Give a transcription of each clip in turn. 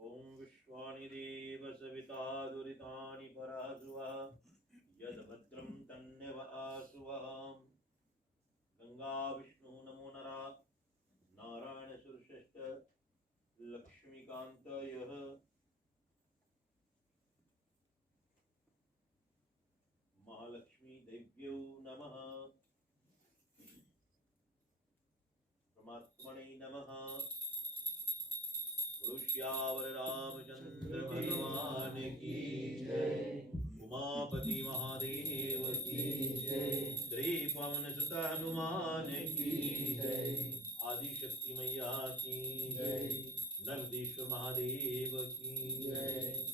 ओम विश्वानि देव सविता दुरितानि परासुवः यद्भद्रं तन्यव आसुवः। गंगा विष्णु नमो नरा नारायण सुरश्रेष्ठ लक्ष्मीकांत यः महालक्ष्मी देव्यो नमः। परमात्मने नमः। श्यावर रामचंद्र भगवान की जय। उमापति महादेव की जय। श्री पवन सुत हनुमान की जय। आदिशक्ति मैया की जय। नरदीश्वर महादेव की जय।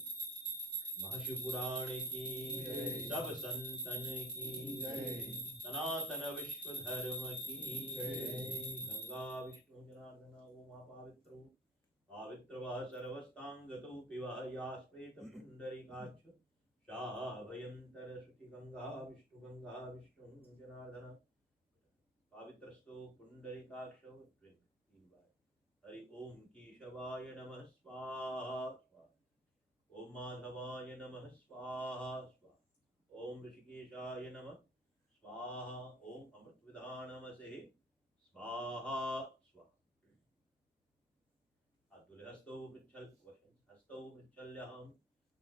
महाशिवपुराण की जय। सब संतन की जय। सनातन विश्व धर्म की जय। गंगा विष्णु जनार्दन वो महापावित्रो पावित्र वह सर्वस्तांगतो पिवह यास्प्रेत पुंडरीकाक्ष शाभयंतर शुचि गंगा विष्णु जनार्दन पावित्रस्तो पुंडरीकाक्ष। तीन बार हरि ओम केशवाय नमः स्वाहा स्वाहा। ओम माधवाय नमः स्वाहा स्वाहा। ओम ऋषिकेशाय नमः स्वाहा। ओम अमृतविधानमसे स्वाहा स्वाहा। हस्तौ पृच्छल्यहं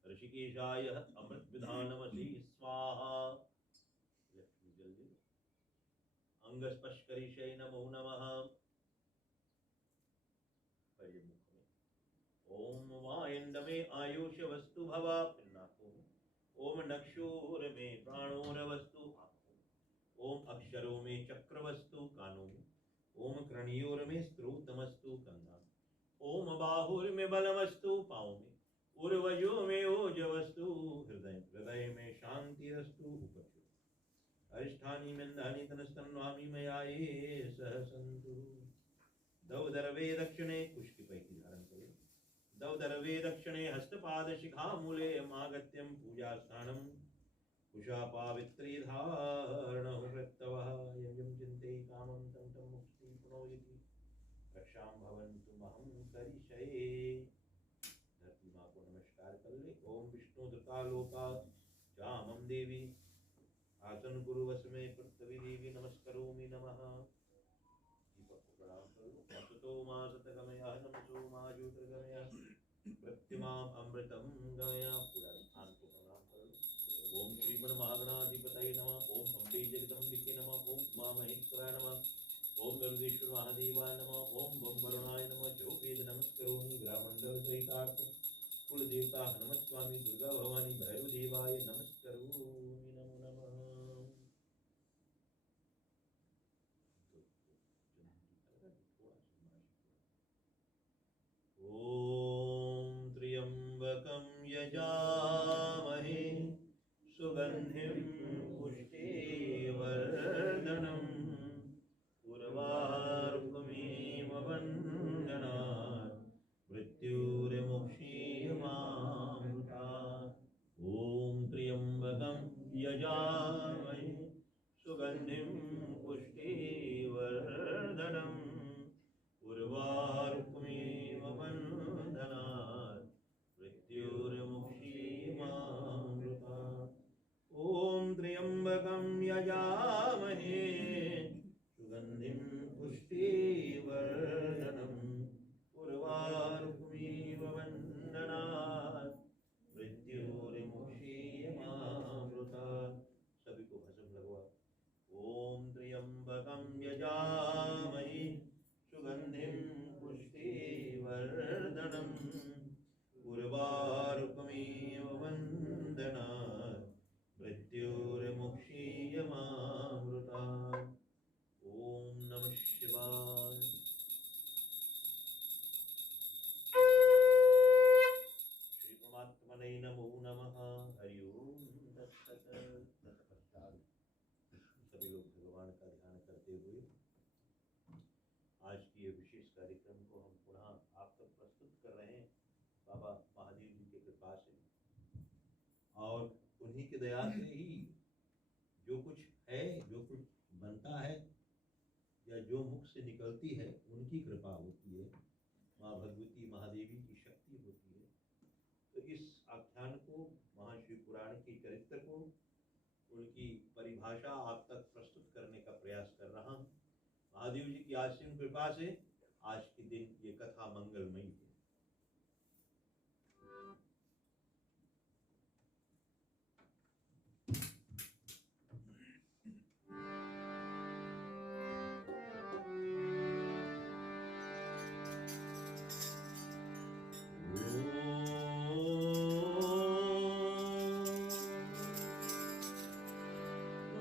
ऋषिकेशाय अमृतविधानमसि स्वाहा। लक्ष्मी जल्दी अंगस्पर्शकरिष्यै नमो नमः। पहले मुख में ओम वायंड में आयुष वस्तु भवा पिन्नाकों में। ओम नक्षुर में प्राणोर वस्तु आंखों में। ओम अक्षरों में चक्र वस्तु कानों में। ओम करणीयोर में स्त्रोतमस्तु कंधा में। ओम बाहुर में बलमस्तु पाँव में। उर्वजो में ओजवस्तु हृदय हृदय में शांति रस्तु उपचु। अरिष्ठानि मेन्धानि तनस्तन्वामि मया ये सह सन्तु। दौ दर्वे दक्षिणे कुष्ठ की पैकी धारण करो। दौ दर्वे दक्षिणे हस्तपाद शिखामूले मागत्यं पूजा स्थानम कुशा पावित्री धारणो कृतवः। यं चिन्ते कामं तं तं मुक्ति पुनोयति रक्षां भवन्तु महं करिष्ये। धरती माँ को नमस्कार कर ले। ओम विष्णु धृतालोका जामं देवी आसन गुरु वश में पृथ्वी देवी नमस्करोमि नमः। दीपक को प्रणाम करो। वसुतो मा सतगमया नमसो मा ज्योतिर्गमया मृत्युमाम अमृतम गमया। पूरा स्थान को प्रणाम करो। ओम श्रीमन महागणाधिपतये नमः। ओम अम्बे जगदम्बिके नमः। ओम उमा महेश्वराय नमः। ओम गरुडेश्वर महादेवाय नमः। ओम बम वरुणाय नमः। जो वेद नमस्करोमि ग्रहमंडल सहितार्थ कुल देवता हनुमत स्वामी दुर्गा भवानी भैरव देवाय नमस्करोमि नमो नमः। ओम त्र्यंबकं यजामहे सुगंधिं पुष्टिवर्धनम् उर्वारुकमेव वन्दनात् मृत्युर्मुक्षीयमामृतात्। ॐ त्र्यंबकं यजामहे सुगंधिं पुष्टिवर्धनम् उर्वारुकमेव वन्दनात् मृत्युर्मुक्षीयमामृतात्। ॐ त्र्यंबकं यजामहे सुगंधिं पुष्टिवर्धनम् उर्वारुकमेव वन्दनात् मृत्युर्मुक्षीयमामृतात्। सभी को भस्म लगवा। ओम त्र्यंबकं यजामहे सुगंधिं पुष्टिवर्धनम् उर्वारुकमेव वन्दनात् मृत्युर्मुक्षीयमामृतात्। ओम नमः शिवाय। श्री परमात्मने नमो नमः। हरि ओम तत्सत्। तत्पश्चात् सभी लोग भगवान का ध्यान करते हुए आज की ये विशेष कार्यक्रम को हम पुनः आप तक प्रस्तुत कर रहे हैं बाबा महादेव जी की कृपा से। और उन्हीं की दया से ही जो कुछ है, जो कुछ बनता है या जो मुख से निकलती है उनकी कृपा होती है। माँ भगवती महादेवी की शक्ति होती है। व्याख्यान को, महाशिव पुराण के चरित्र को, उनकी परिभाषा आप तक प्रस्तुत करने का प्रयास कर रहा हूँ। महादेव जी की आसीन कृपा से आज के दिन ये कथा मंगलमयी है।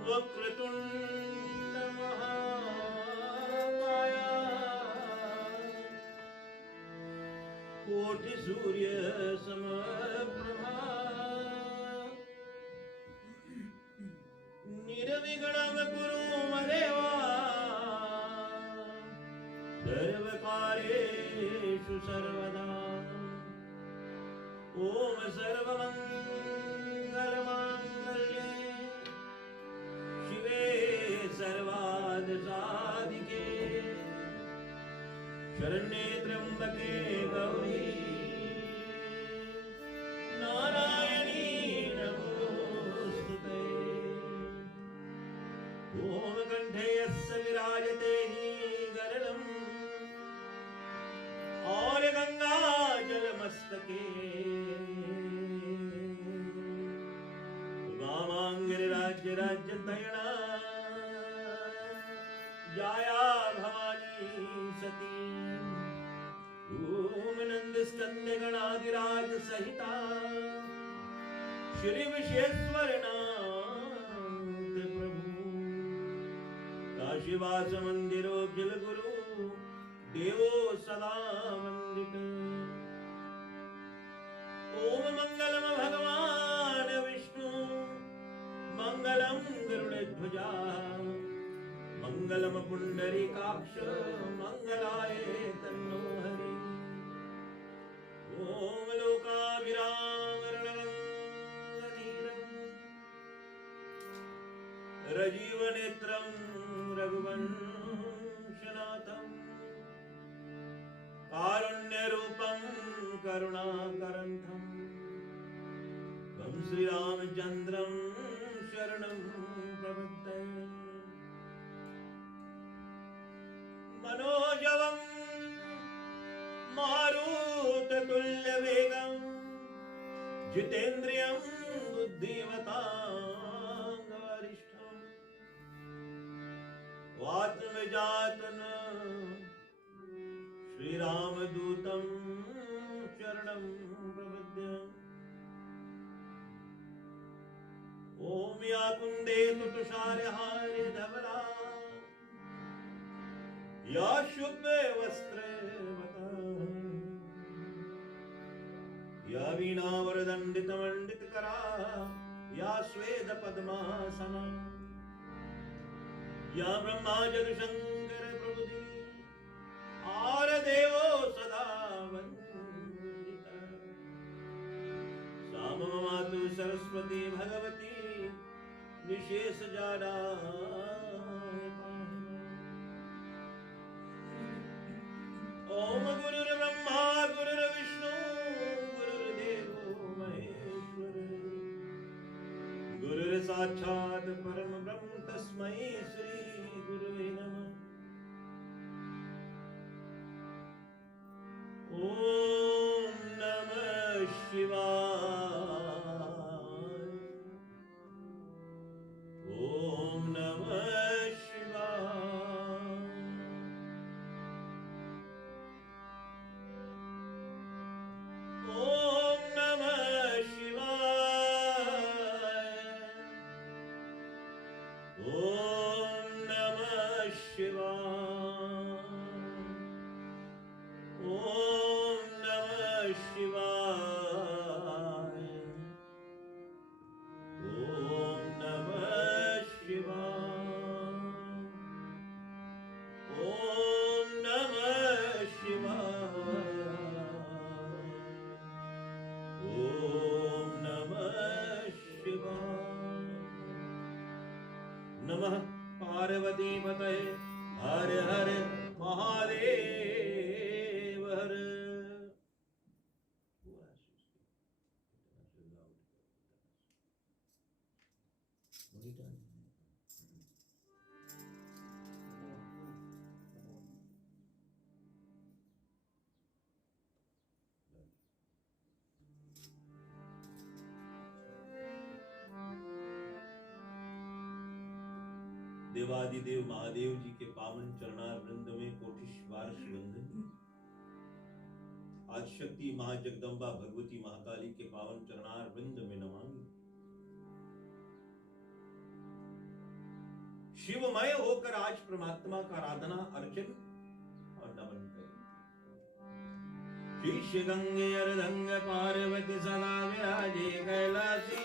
वक्रतुंड महाकाया कोटि सूर्य समप्रभा निर्विघ्नं कुरु मदेवा सर्वकार्येषु सर्वदा। ओम सर्वमंगलमांगल्ये शिवे सर्वार्थसाधिके शरण्ये त्र्यंबके गौरी नारायणी नमोस्तुते। ओम कंठे यस्य विराजते गरुडम् और गंगा जल मस्तके वामांगिराज्य राज्य तयणा जाया भवानी सती। ओम नंद स्कंद गणाधिराज सहिता श्री विश्वेश्वर नाथ प्रभु काशीवास मंदिरो जल गुरु देवो सदा वंदित। ओम मंगलम भगवान विष्णु मंगलम गरुड़ध्वजा मंगलम पुंडरीकाक्ष मंगलाय तन्नो हरि। ओम लोकाभिराम रणरंगधीरम रजीवनेत्रम रघुवंशनाथम कारुण्यरूपं करुणाकरन्तं तं श्रीरामचन्द्रं शरणं प्रपद्ये। मनोजवं मारुततुल्यवेगं जितेन्द्रियं बुद्धिमतां वरिष्ठं वात्मजातं श्रीरामदूतं शरणं प्रपद्ये। ओम या कुंदेतु तुषारहारे धवला या शुभ्र वस्त्रवता या वीणावरदण्डितमण्डितकरा या श्वेत पद्मासना या ब्रह्मा जगशंकर प्रभुति आर देवो सदा वंदिता। सा मम मातु सरस्वती भगवती निशेष जाडाय पाहि। ओम गुरुर्ब्रह्मा गुरुर्विष्णु गुरुर्देवो महेश्वर गुरुर्साक्षात् परम ब्रह्म तस्मै श्री गुरुवे नमः। ओम नमः शिवाय। ओम नमः शिवाय। ओम नमः शिवाय। ओम नमः शिवाय। ओम नमः शिवाय। ओम नमः शिवाय। ओम नमः शिवाय। ओम नमः शिवाय। नमः पार्वती पतये हर हर महादेव हर। देवादिदेव महादेव जी के पावन चरणार वृंद में कोटिश्वार वंदन। आज शक्ति मां जगदम्बा भगवती महाकाली के पावन चरणार वृंद में नमामि। शिवमय होकर आज परमात्मा का आराधना अर्चन और नमन करें। शीश गंगे अर्धंग पार्वती सदा विराजे कैलासी।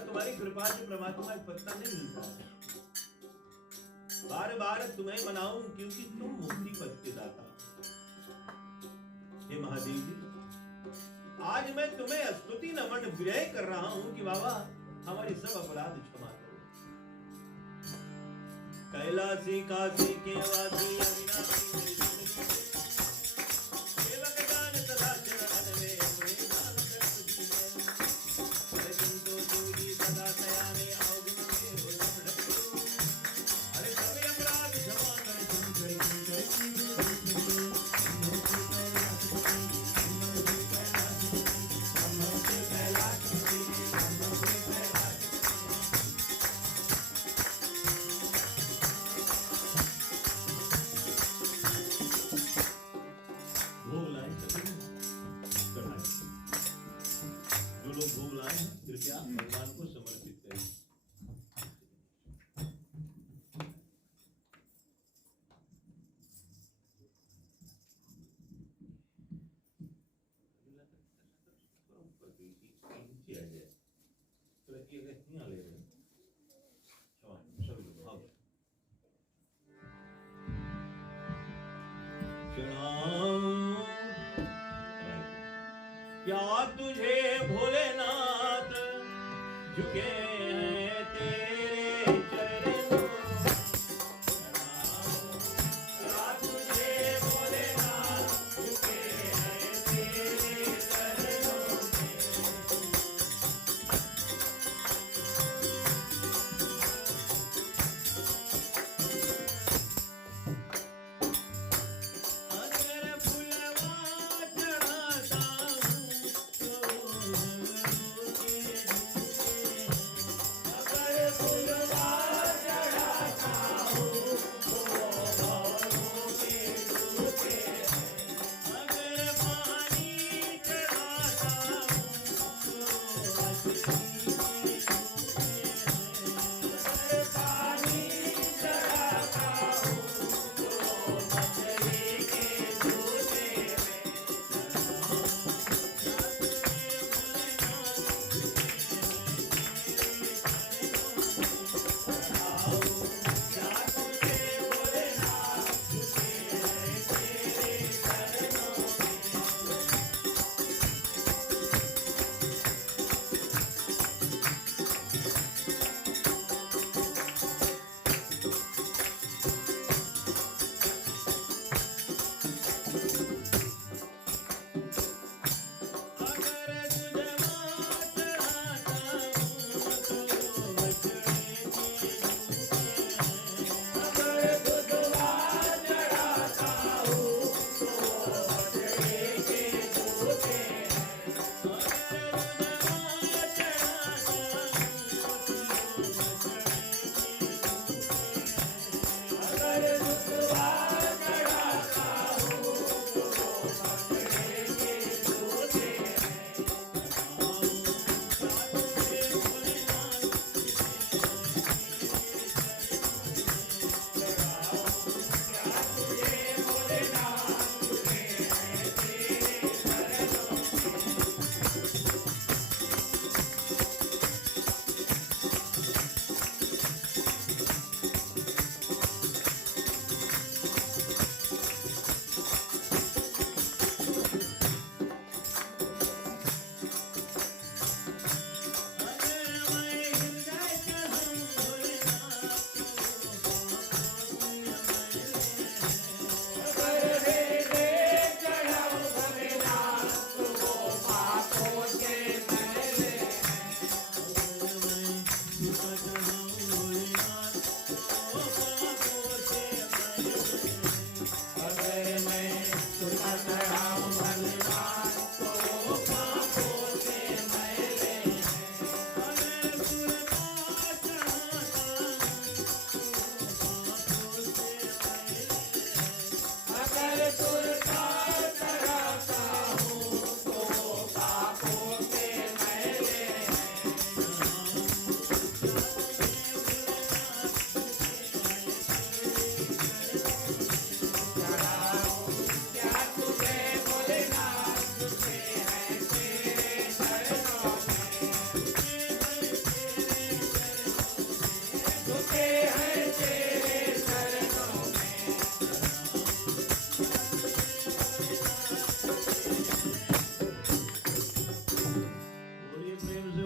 तुम्हारी कृपा से परमात्मा एक पत्ता नहीं मिलता है। बार बार तुम्हें मनाऊं क्योंकि तुम मुक्ति पद के दाता। हे महादेव जी, आज मैं तुम्हें स्तुति नमन विनय कर रहा हूं कि बाबा हमारी सब अपराध क्षमा करो। कैलासी काशी के वासी अविनाशी भगवान को समर्पित करें। क्या तुझे भोलेनाथ झुके हैं तेरे चरणों। क्या तुझे भोलेनाथ झुके हैं तेरे चरणों अगर फुलवा चढ़ाता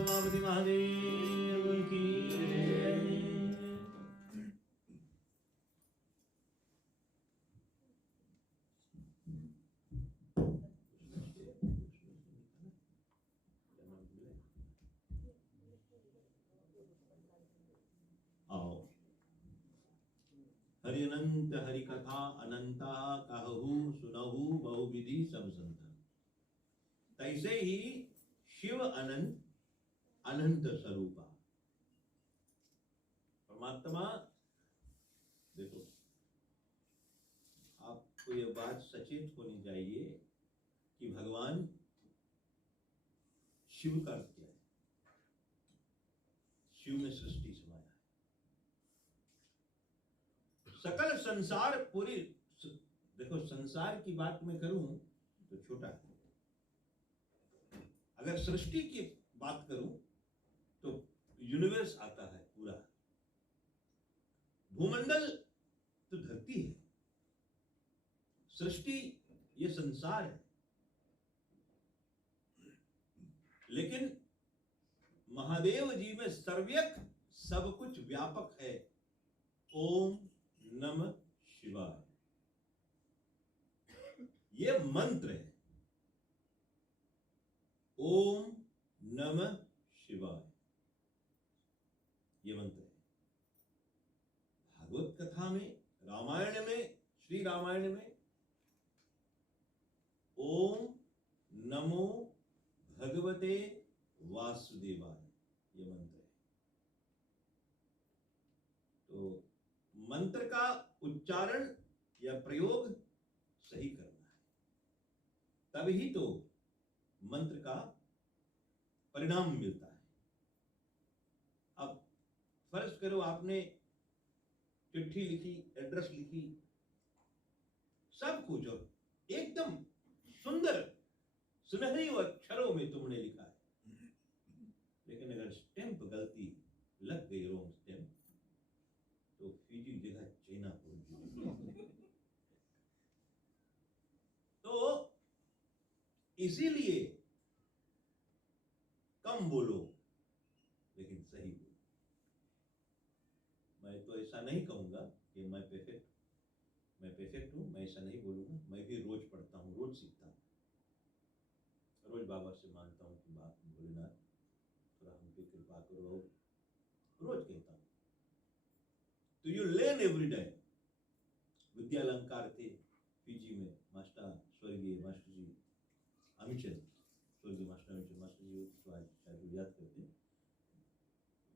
उमापति महादेव की जय। आओ। हरि अनंत हरि कथा अनंता कहु सुनहु बहुविधि सब संत। तैसे ही शिव अनंत अनंत स्वरूपा। परमात्मा देखो, आपको यह बात सचेत होनी चाहिए कि भगवान शिव का अर्थ क्या है। शिव में सृष्टि समाया है। सकल संसार पूरी, देखो संसार की बात मैं करूं तो छोटा है, अगर सृष्टि की बात करूं तो यूनिवर्स आता है पूरा। भूमंडल तो धरती है, सृष्टि ये संसार है, लेकिन महादेव जी में सर्वयक सब कुछ व्यापक है। ओम नमः शिवाय, ये मंत्र है। ओम नमः शिवाय ये मंत्र है। भागवत कथा में, रामायण में, श्री रामायण में ओम नमो भगवते वासुदेवाय ये मंत्र है। तो मंत्र का उच्चारण या प्रयोग सही करना है, तभी तो मंत्र का परिणाम मिलता है। अब फर्ज करो आपने चिट्ठी लिखी, एड्रेस लिखी, सब कुछ और एकदम सुंदर सुनहरी अक्षरों में तुमने लिखा है, लेकिन अगर स्टैंप गलती लग गई, रोंग स्टैंप, तो फीजी जगह चाइना पहुंच। तो इसीलिए कम बोलो लेकिन सही बोलो। मैं तो ऐसा नहीं कहूंगा कि मैं परफेक्ट हूं, मैं ऐसा नहीं बोलूंगा। मैं भी रोज पढ़ता हूं, रोज सीखता हूं, रोज बाबा से मांगता हूं कि बाप भोलेनाथ थोड़ा हम पे कृपा करो, रोज कहता हूं। तो यू लर्न एवरी डे। विद्यालंकार थे पीजी में, मास्टर स्वर्गीय मास्टर जी अमिचंद, स्वर्गीय मास्टर अमिचंद मास्टर जी तो आज शायद याद करते हैं।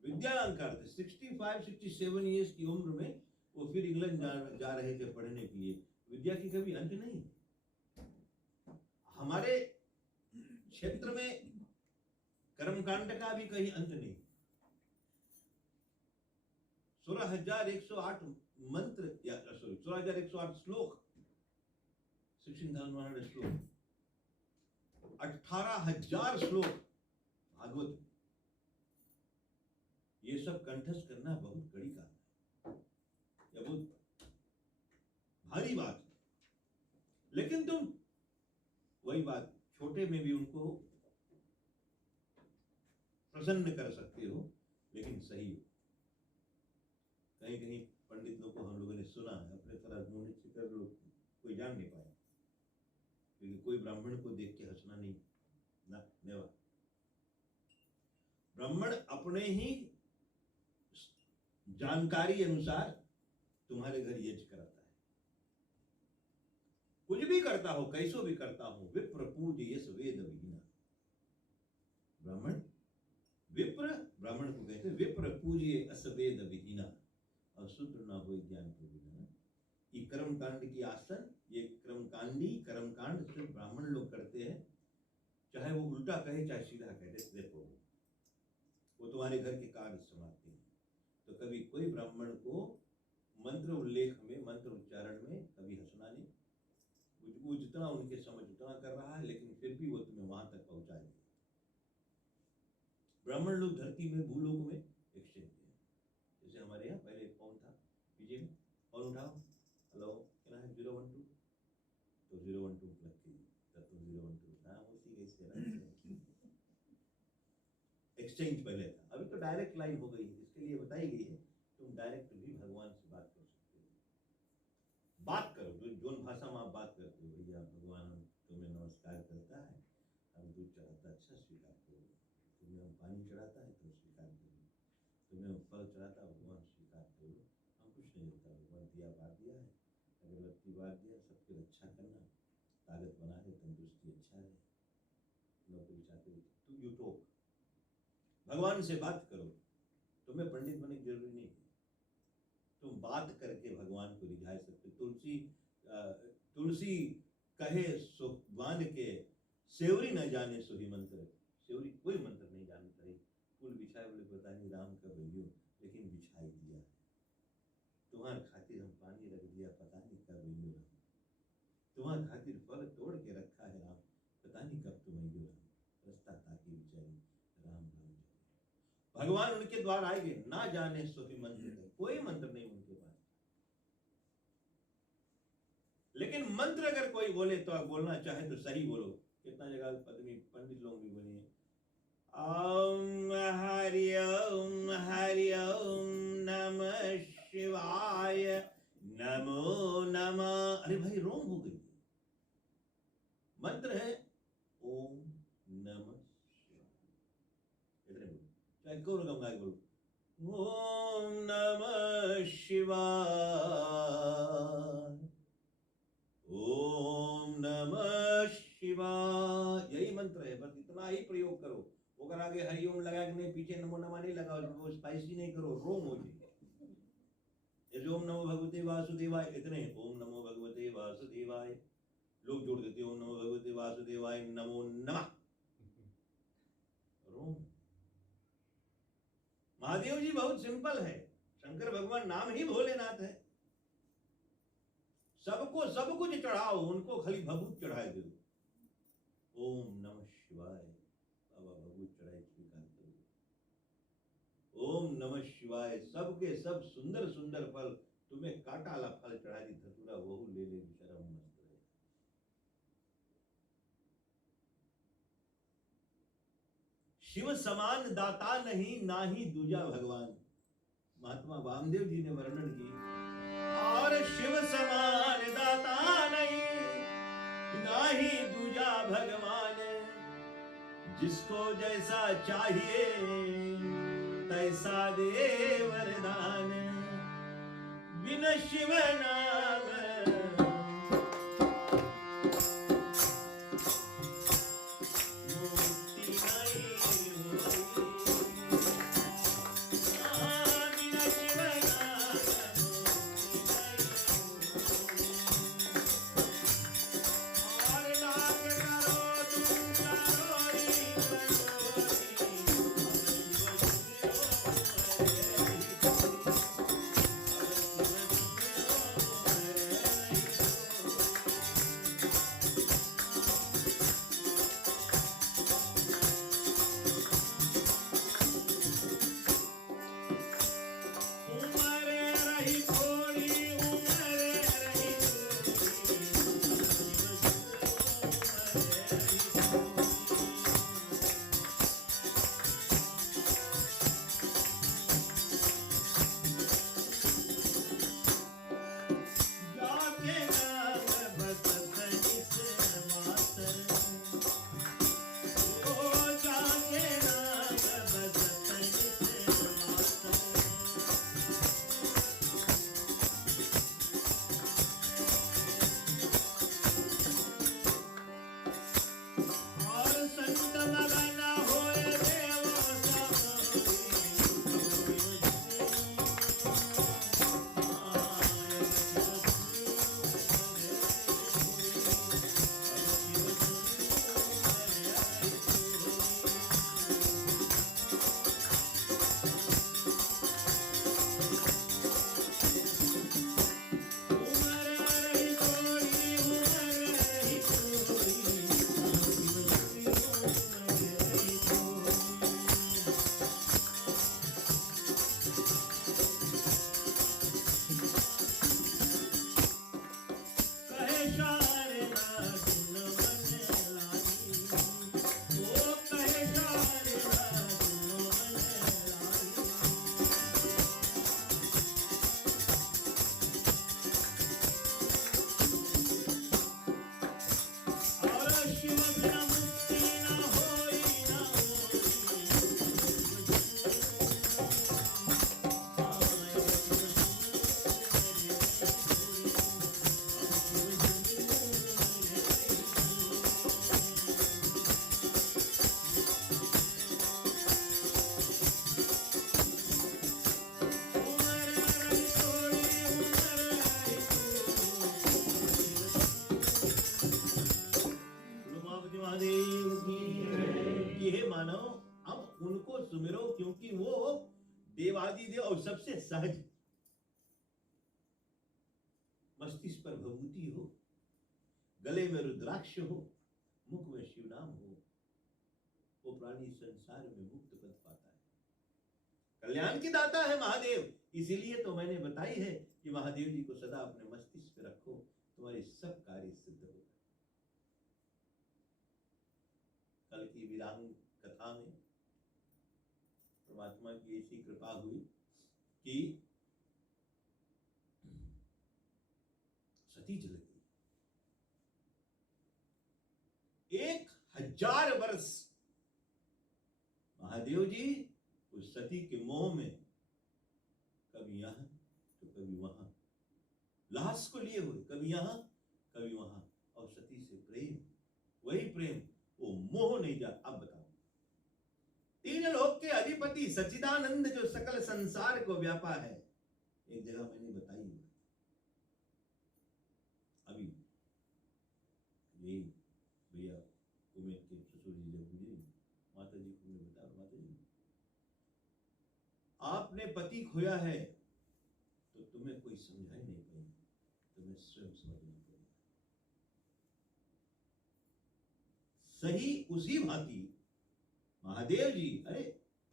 विद्यालंकार थे, 65-67 ईयर्स की उम्र में वो फिर इंग्लैंड जा रहे थे पढ़ने के लिए। विद्या की कभी अंत नहीं। हमारे क्षेत्र में कर्मकांड का भी कहीं अंत नहीं। 16,108 मंत्र या 16,108 श्लोक, 16,100 श्लोक, 18,000 श्लोक भागवत। ये सब कंठस्थ करना बहुत कड़ी काम है, यह बहुत भारी बात है। लेकिन तुम वही बात, छोटे में भी उनको प्रसन्न कर सकते हो, लेकिन सही हो। कहीं कहीं पंडित लोग को हम लोगों ने सुना है, अपने तरह मुंह नीचे कर लोग कोई जान नहीं पाया, क्योंकि कोई ब्राह्मण को देख के हंसना नहीं ना, नेवर। ब्राह्मण अपने ही जानकारी अनुसार तुम्हारे घर यज्ञ कराता है। कुछ भी करता हो, कैसो भी करता हो, विप्र पूज यस वेद विहीना। ब्राह्मण विप्र, ब्राह्मण को कहते हैं विप्र पूज्य असवेद विहीना, अशुद्र ना हो ज्ञान प्रवीणा। ये कर्मकांड की आसन, ये कर्मकांडी कर्मकांड सिर्फ ब्राह्मण लोग करते हैं, चाहे वो उल्टा कहे चाहे सीधा कहे। देखो वो तुम्हारे घर के कार्य संभालते हैं। तो कभी कोई ब्राह्मण को मंत्र उल्लेख में, मंत्र उच्चारण में कभी हंसना नहीं। वो जितना उनके समझ उतना कर रहा है, लेकिन फिर भी वो तुम्हें वहां तक पहुंचाएंगे। ब्राह्मण लोग धरती में, भूलोक में एक्सचेंज हैं। जैसे हमारे यहाँ पहले फोन था पीजे में, फोन उठाओ, हेलो क्या है 012, तो 012 प्लग कीजिए, तब तो 012 नाम उसी के एक्सचेंज पहले था, अभी तो डायरेक्ट लाइन हो गई है। इसके लिए बताई गई है तुम डायरेक्ट भी भगवान से बात कर सकते हो। बात करो, जो भाषा में आप बात करते हो, भैया भगवान तुम्हें नमस्कार करता है, हम दूध चढ़ाता अच्छा स्वीकार करो, तुम्हें हम पानी चढ़ाता है तो स्वीकार करो, तुम्हें हम फल चढ़ाता है भगवान स्वीकार करो। हम कुछ नहीं होता, भगवान दिया बात दिया है, अगरबत्ती बात दिया, सबकी रक्षा करना, ताकत बना है, तंदुरुस्ती अच्छा है, नौकरी चाकरी तो यू टॉक, भगवान से बात करो। तुम्हें पंडित बनने की जरूरी नहीं है, तुम बात करके भगवान को रिझा सकते। तुलसी कहे सो बांध के, सेवरी न जाने सो ही मंत्र। सेवरी कोई मंत्र नहीं जानता है, फूल बिछाए बोले पता नहीं राम का भैया, लेकिन बिछाई दिया, तुम्हारे खातिर हम पानी रख दिया, पता नहीं कब भैया राम, तुम्हारे खातिर फल तोड़ के रखा है राम, पता नहीं कब तुम भैया राम, रास्ता ताकि बिचारी राम राम। भगवान उनके द्वार आएंगे, ना जाने सो ही मंत्र, कोई मंत्र नहीं उनके पास, लेकिन मंत्र अगर कोई बोले तो आप बोलना चाहे तो सही बोलो। कितना जगह पत्नी पंडित लोग भी बोले ओम हरि ओम नमः शिवाय नमो नमः। अरे भाई रोंग हो गई, मंत्र है ओम नमः शिवाय, इतने बोलो, चाहे कौन कम गा के बोलो ओम नमः शिवाय, ओम नमः शिवाय, यही मंत्र है, बस इतना ही प्रयोग करो। अगर आगे हरिओम लगा के नहीं, पीछे नमो नमः नहीं लगा, वो स्पाइसी नहीं करो, रोम हो जाए। ओम नमो भगवते वासुदेवाय, इतने ओम नमो भगवते वासुदेवाय, लोग जोड़ देते ओम नमो भगवते वासुदेवाय नमो नमः, रोम। महादेव जी बहुत सिंपल है, शंकर भगवान नाम ही भोलेनाथ है, सबको सब कुछ चढ़ाओ, उनको खाली भभूत चढ़ाए दो। ओम नमः शिवाय, बाबा भभूत चढ़ाए स्वीकार करो। ओम नमः शिवाय, सबके सब सुंदर सुंदर फल, तुम्हें कांटा वाला फल चढ़ा दी धतूरा, वो ले ले शर्म मस्त रहे। शिव समान दाता नहीं, ना ही दूजा भगवान, महात्मा वामदेव जी ने वर्णन की। और शिव समान दाता नहीं, ना ही दूजा भगवान, जिसको जैसा चाहिए तैसा दे वरदान, बिन शिव नाम मुक्ति नहीं होती। बिन शिव नाम सुमिरो, क्योंकि वो देवादिदेव और सबसे सहज, मस्तिष्क पर भभूति हो, गले में रुद्राक्ष हो, मुख में शिव नाम हो, वो प्राणी संसार में मुक्त पद पाता है। कल्याण की दाता है महादेव। इसीलिए तो मैंने बताई है कि महादेव जी को सदा अपने मस्तिष्क पे रखो, तुम्हारे सब कार्य सिद्ध हो। कल की विरांग कथा में परमात्मा की ऐसी कृपा हुई कि सती जल गई। 1000 वर्ष महादेव जी उस सती के मोह में कभी यहां तो कभी वहां लाश को लिए हुए, कभी यहां कभी वहां, और सती से प्रेम, वही प्रेम, वो मोह नहीं जा। अब बताओ, 3 लोक के अधिपति सच्चिदानंद जो सकल संसार को व्यापा है, एक जगह मैंने बताई है अभी, यही भैया उमेर के ससुर जी जब मुझे माता जी को मैंने बताया, माता जी आपने पति खोया है तो तुम्हें कोई समझा ही नहीं पाएगा, तुम्हें स्वयं समझना पड़ेगा। सही उसी भांति महादेव जी, अरे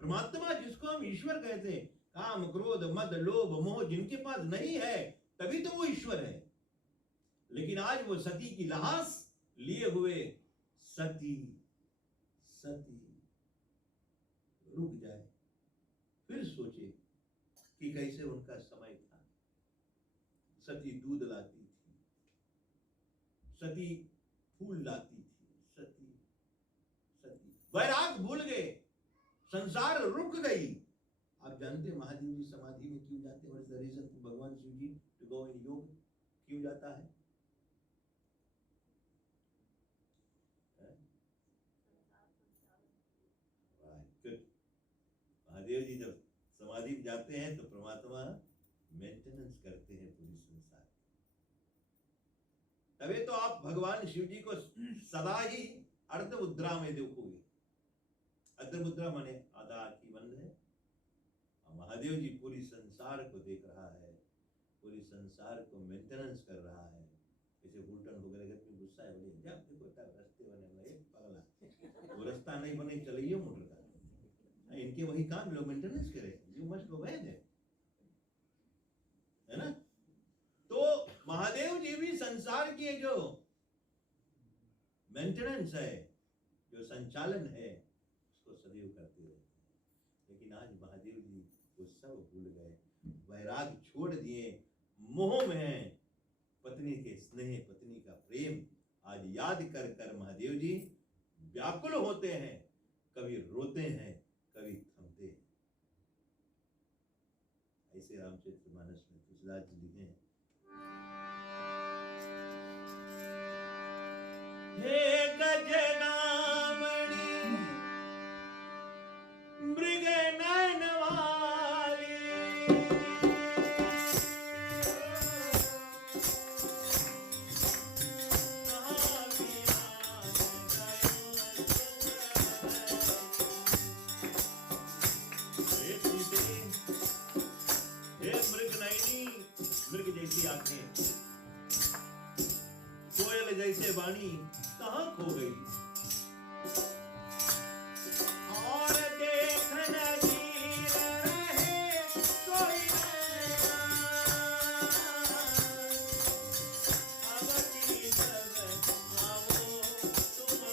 परमात्मा जिसको हम ईश्वर कहते हैं, काम क्रोध मद लोभ मोह जिनके पास नहीं है, तभी तो वो ईश्वर है। लेकिन आज वो सती की लाश लिए हुए सती सती रुक जाए, फिर सोचे कि कैसे उनका समय था। सती दूध लाती थी, सती फूल लाती थी, सती सती वैराग भूल गए, संसार रुक गई। आप जानते हैं महादेव जी समाधि में क्यों जाते हैं? What is the reason to भगवान शिव जी टू गो इन योग? क्यों जाता है? महादेव जी जब समाधि में जाते हैं तो परमात्मा मेंटेनेंस करते हैं पूरी संसार। तभी तो आप भगवान शिव जी को सदा ही अर्ध मुद्रा में देखोगे। अर्ध मुद्रा माने आधा आंखी बंद है, महादेव जी पूरी संसार को देख रहा है, पूरी संसार को मेंटेनेंस कर रहा है। जैसे उल्टन हो गए, गुस्सा है, बोले जब देखो तब रास्ते बने हुए, एक पगला वो रास्ता नहीं बने चलिए मोटर का, इनके वही काम लोग मेंटेनेंस करे, यू मस्ट ओबे देम, है ना? तो महादेव जी भी संसार की जो मेंटेनेंस है, जो संचालन है, उसको सदैव करते रहते हैं। लेकिन आज महादेव जी वो सब भूल गए, वैराग छोड़ दिए, मोह में है, पत्नी के स्नेह, पत्नी का प्रेम आज याद कर कर महादेव जी व्याकुल होते हैं, कभी रोते हैं, कभी थमते हैं। ऐसे रामचरितमानस में तुलसीदास जी लिखे हैं, हे गजगामणि मृग नयन वाली, हे मृग नयनी, मृग जैसी आंखें, कोयल जैसे वाणी कहां खो गई, और देख नजीर रहे कोई अब की जब आओ तुम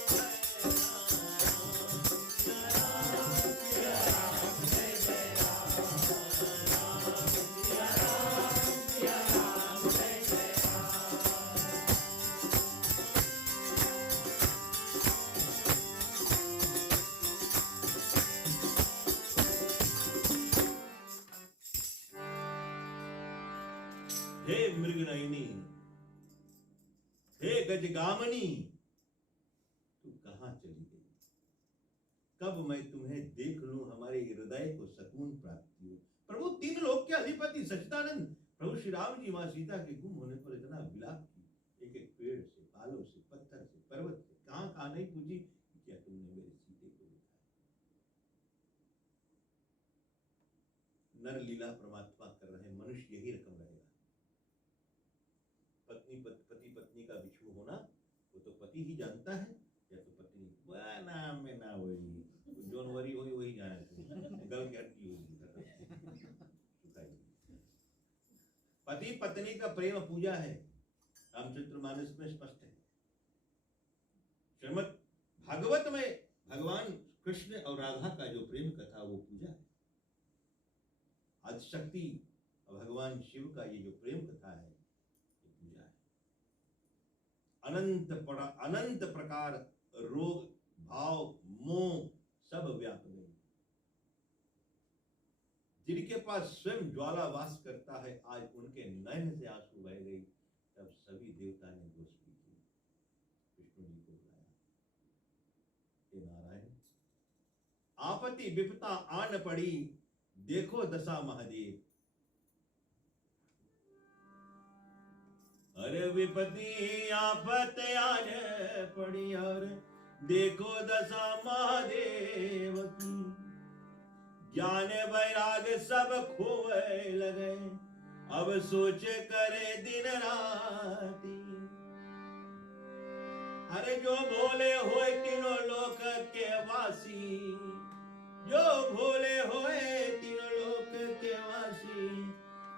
हे मृगनयनी, हे गजगामनी, तू कहां चली गई? कब मैं तुम्हें देख लूं, हमारे हृदय को सकून प्राप्ति हो। प्रभु 3 लोक के अधिपति सच्चिदानंद प्रभु श्री राम जी मां सीता के गुम होने पर इतना विलाप की, एक एक पेड़ से, पालों से, पत्थर से, पर्वत से, कहां कहां नहीं पूछी, क्या तुमने मेरे सीते को देखा? नर लीला परमात्मा कर रहे हैं, मनुष्य यही रकम रहेगा। पति पत्नी का बिछुड़ होना वो तो पति ही जानता है, या तो पत्नी नाम में ना वही जानवरी हुई वही जाने तो गल के हटकी होगी। पति पत्नी का प्रेम पूजा है, रामचरितमानस में स्पष्ट है। श्रीमद् भागवत में भगवान कृष्ण और राधा का जो प्रेम कथा वो पूजा है। आदिशक्ति और भगवान शिव का ये जो प्रेम कथा है ये पूजा है। अनंत प्रकार रोग भाव मोह सब व्याप गए। जिनके पास स्वयं ज्वाला वास करता है, आज उनके नयन से आंसू बह गई। तब सभी देवता ने दोस्ती की, विष्णु जी को बुलाया, हे नारायण आपत्ति विपता आन पड़ी, देखो दशा महादेव। अरे विपत्ति आफत आन पड़ी और देखो दशा महादेव की। ज्ञान वैराग सब खोए लगे, अब सोचे करे दिन राती। अरे जो भोले होए तीनों लोक के वासी, जो भोले होए तीनों लोक के वासी,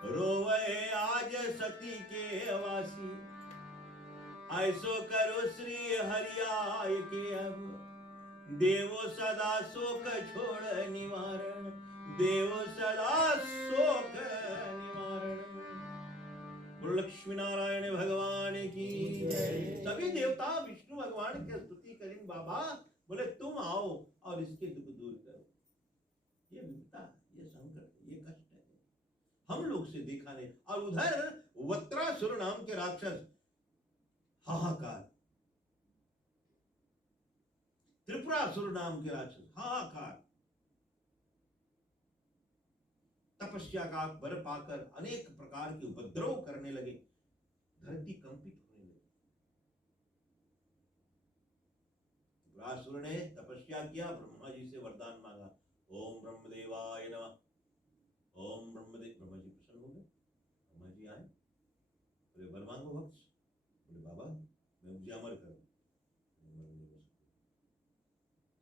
रोवे आज सती के वासी। ऐसो करो श्री हरियाय के अब, देवो सदा शोक छोड़ निवारण, देवो सदा शोक निवारण। लक्ष्मी नारायण भगवान की सभी देवता विष्णु भगवान की स्तुति करें। बाबा बोले तुम आओ और इसके दुख दूर करो। ये विपदा, ये संकट, ये कष्ट है, हम लोग से देखा नहीं। और उधर वत्रासुर नाम के राक्षस हाहाकार, त्रिपुरासुर नाम के राक्षस हाहाकार, तपस्या का बर पाकर अनेक प्रकार के उपद्रव करने लगे, धरती कंपित होने लगी। त्रिपुरासुर ने तपस्या किया, ब्रह्मा जी से वरदान मांगा, ओम ब्रह्मदेवाय नमः, ओम ब्रह्मदेव। ब्रह्मा जी प्रसन्न हो गए, ब्रह्मा जी आए, बोले वर मांगो वत्स। बोले बाबा मैं उपजा अमर करूं।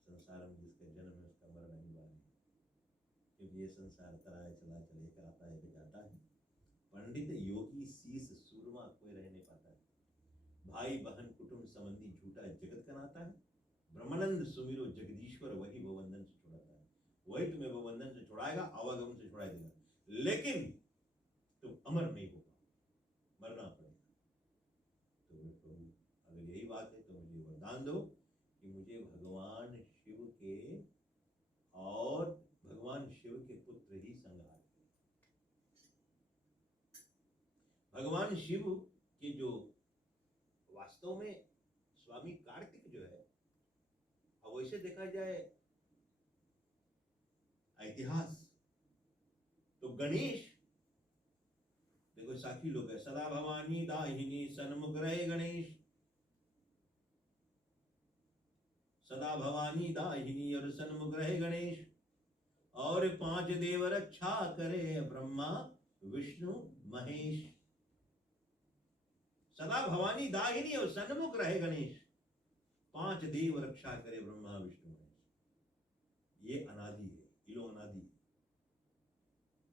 संसार में जिसका जन्म है उसका मरण अनिवार्य है, क्योंकि ये संसार तराए चला चले का आता है जाता है। पंडित योगी शीश सूरमा कोई रह नहीं पाता है। भाई बहन कुटुंब संबंधी झूठा जगत का नाता है। ब्रह्मानंद सुमिरो जगदीश्वर, वही भवबंधन से छुड़ाता है, वही तुम्हें भवबंधन से छुड़ाएगा, आवागमन से छुड़ा देगा, लेकिन तुम अमर नहीं हो पाओ, मरना पड़ेगा। तो प्रभु अगर यही बात है तो मुझे वरदान दो कि मुझे भगवान शिव के और भगवान शिव के पुत्र ही संहार करें। भगवान शिव के जो वास्तव में स्वामी कार्तिक जो है, अब वैसे देखा जाए इतिहास तो गणेश देखो साखी लोग है, सदा भवानी दाहिनी सन्मुख रहे गणेश, सदा भवानी दाहिनी और सन्मुख रहे गणेश, और 5 देव रक्षा करे ब्रह्मा विष्णु महेश। सदा भवानी दाहिनी और सन्मुख रहे गणेश, 5 देव रक्षा करे ब्रह्मा विष्णु महेश। ये अनादि है, ये अनादि है।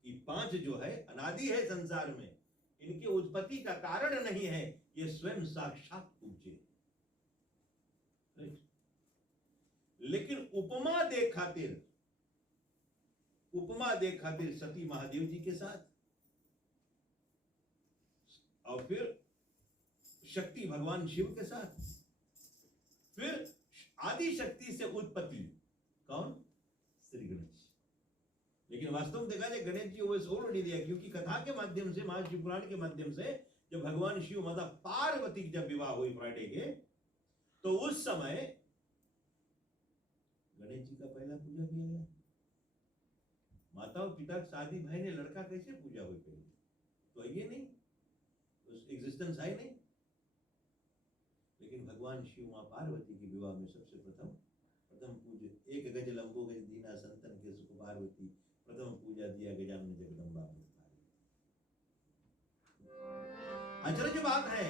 ये 5 जो है अनादि है संसार में, इनके उत्पत्ति का कारण नहीं है, ये स्वयं साक्षात पूज्य है। लेकिन उपमा दे खातिर सती महादेव जी के साथ, और फिर शक्ति भगवान शिव के साथ, फिर आदि शक्ति से उत्पत्ति कौन? श्री गणेश। लेकिन वास्तव में देखा जाए गणेश जी वॉज ऑलरेडी दिया, क्योंकि कथा के माध्यम से, महाशिव पुराण के माध्यम से जब भगवान शिव माता पार्वती की जब विवाह हुई फ्राइडे के, तो उस समय गणेश जी का पहला पूजा किया गया। माता और पिता की शादी भाई ने लड़का कैसे पूजा हुई पहले? तो ये नहीं, उस एग्जिस्टेंस है नहीं। लेकिन भगवान शिव मां पार्वती के विवाह में सबसे प्रथम पूज्य, एक गज लंबो गज दीना संतन के सुख पार्वती, प्रथम पूजा जाती है गजानन जगदम्बा पुरकारी। अचरज बात है,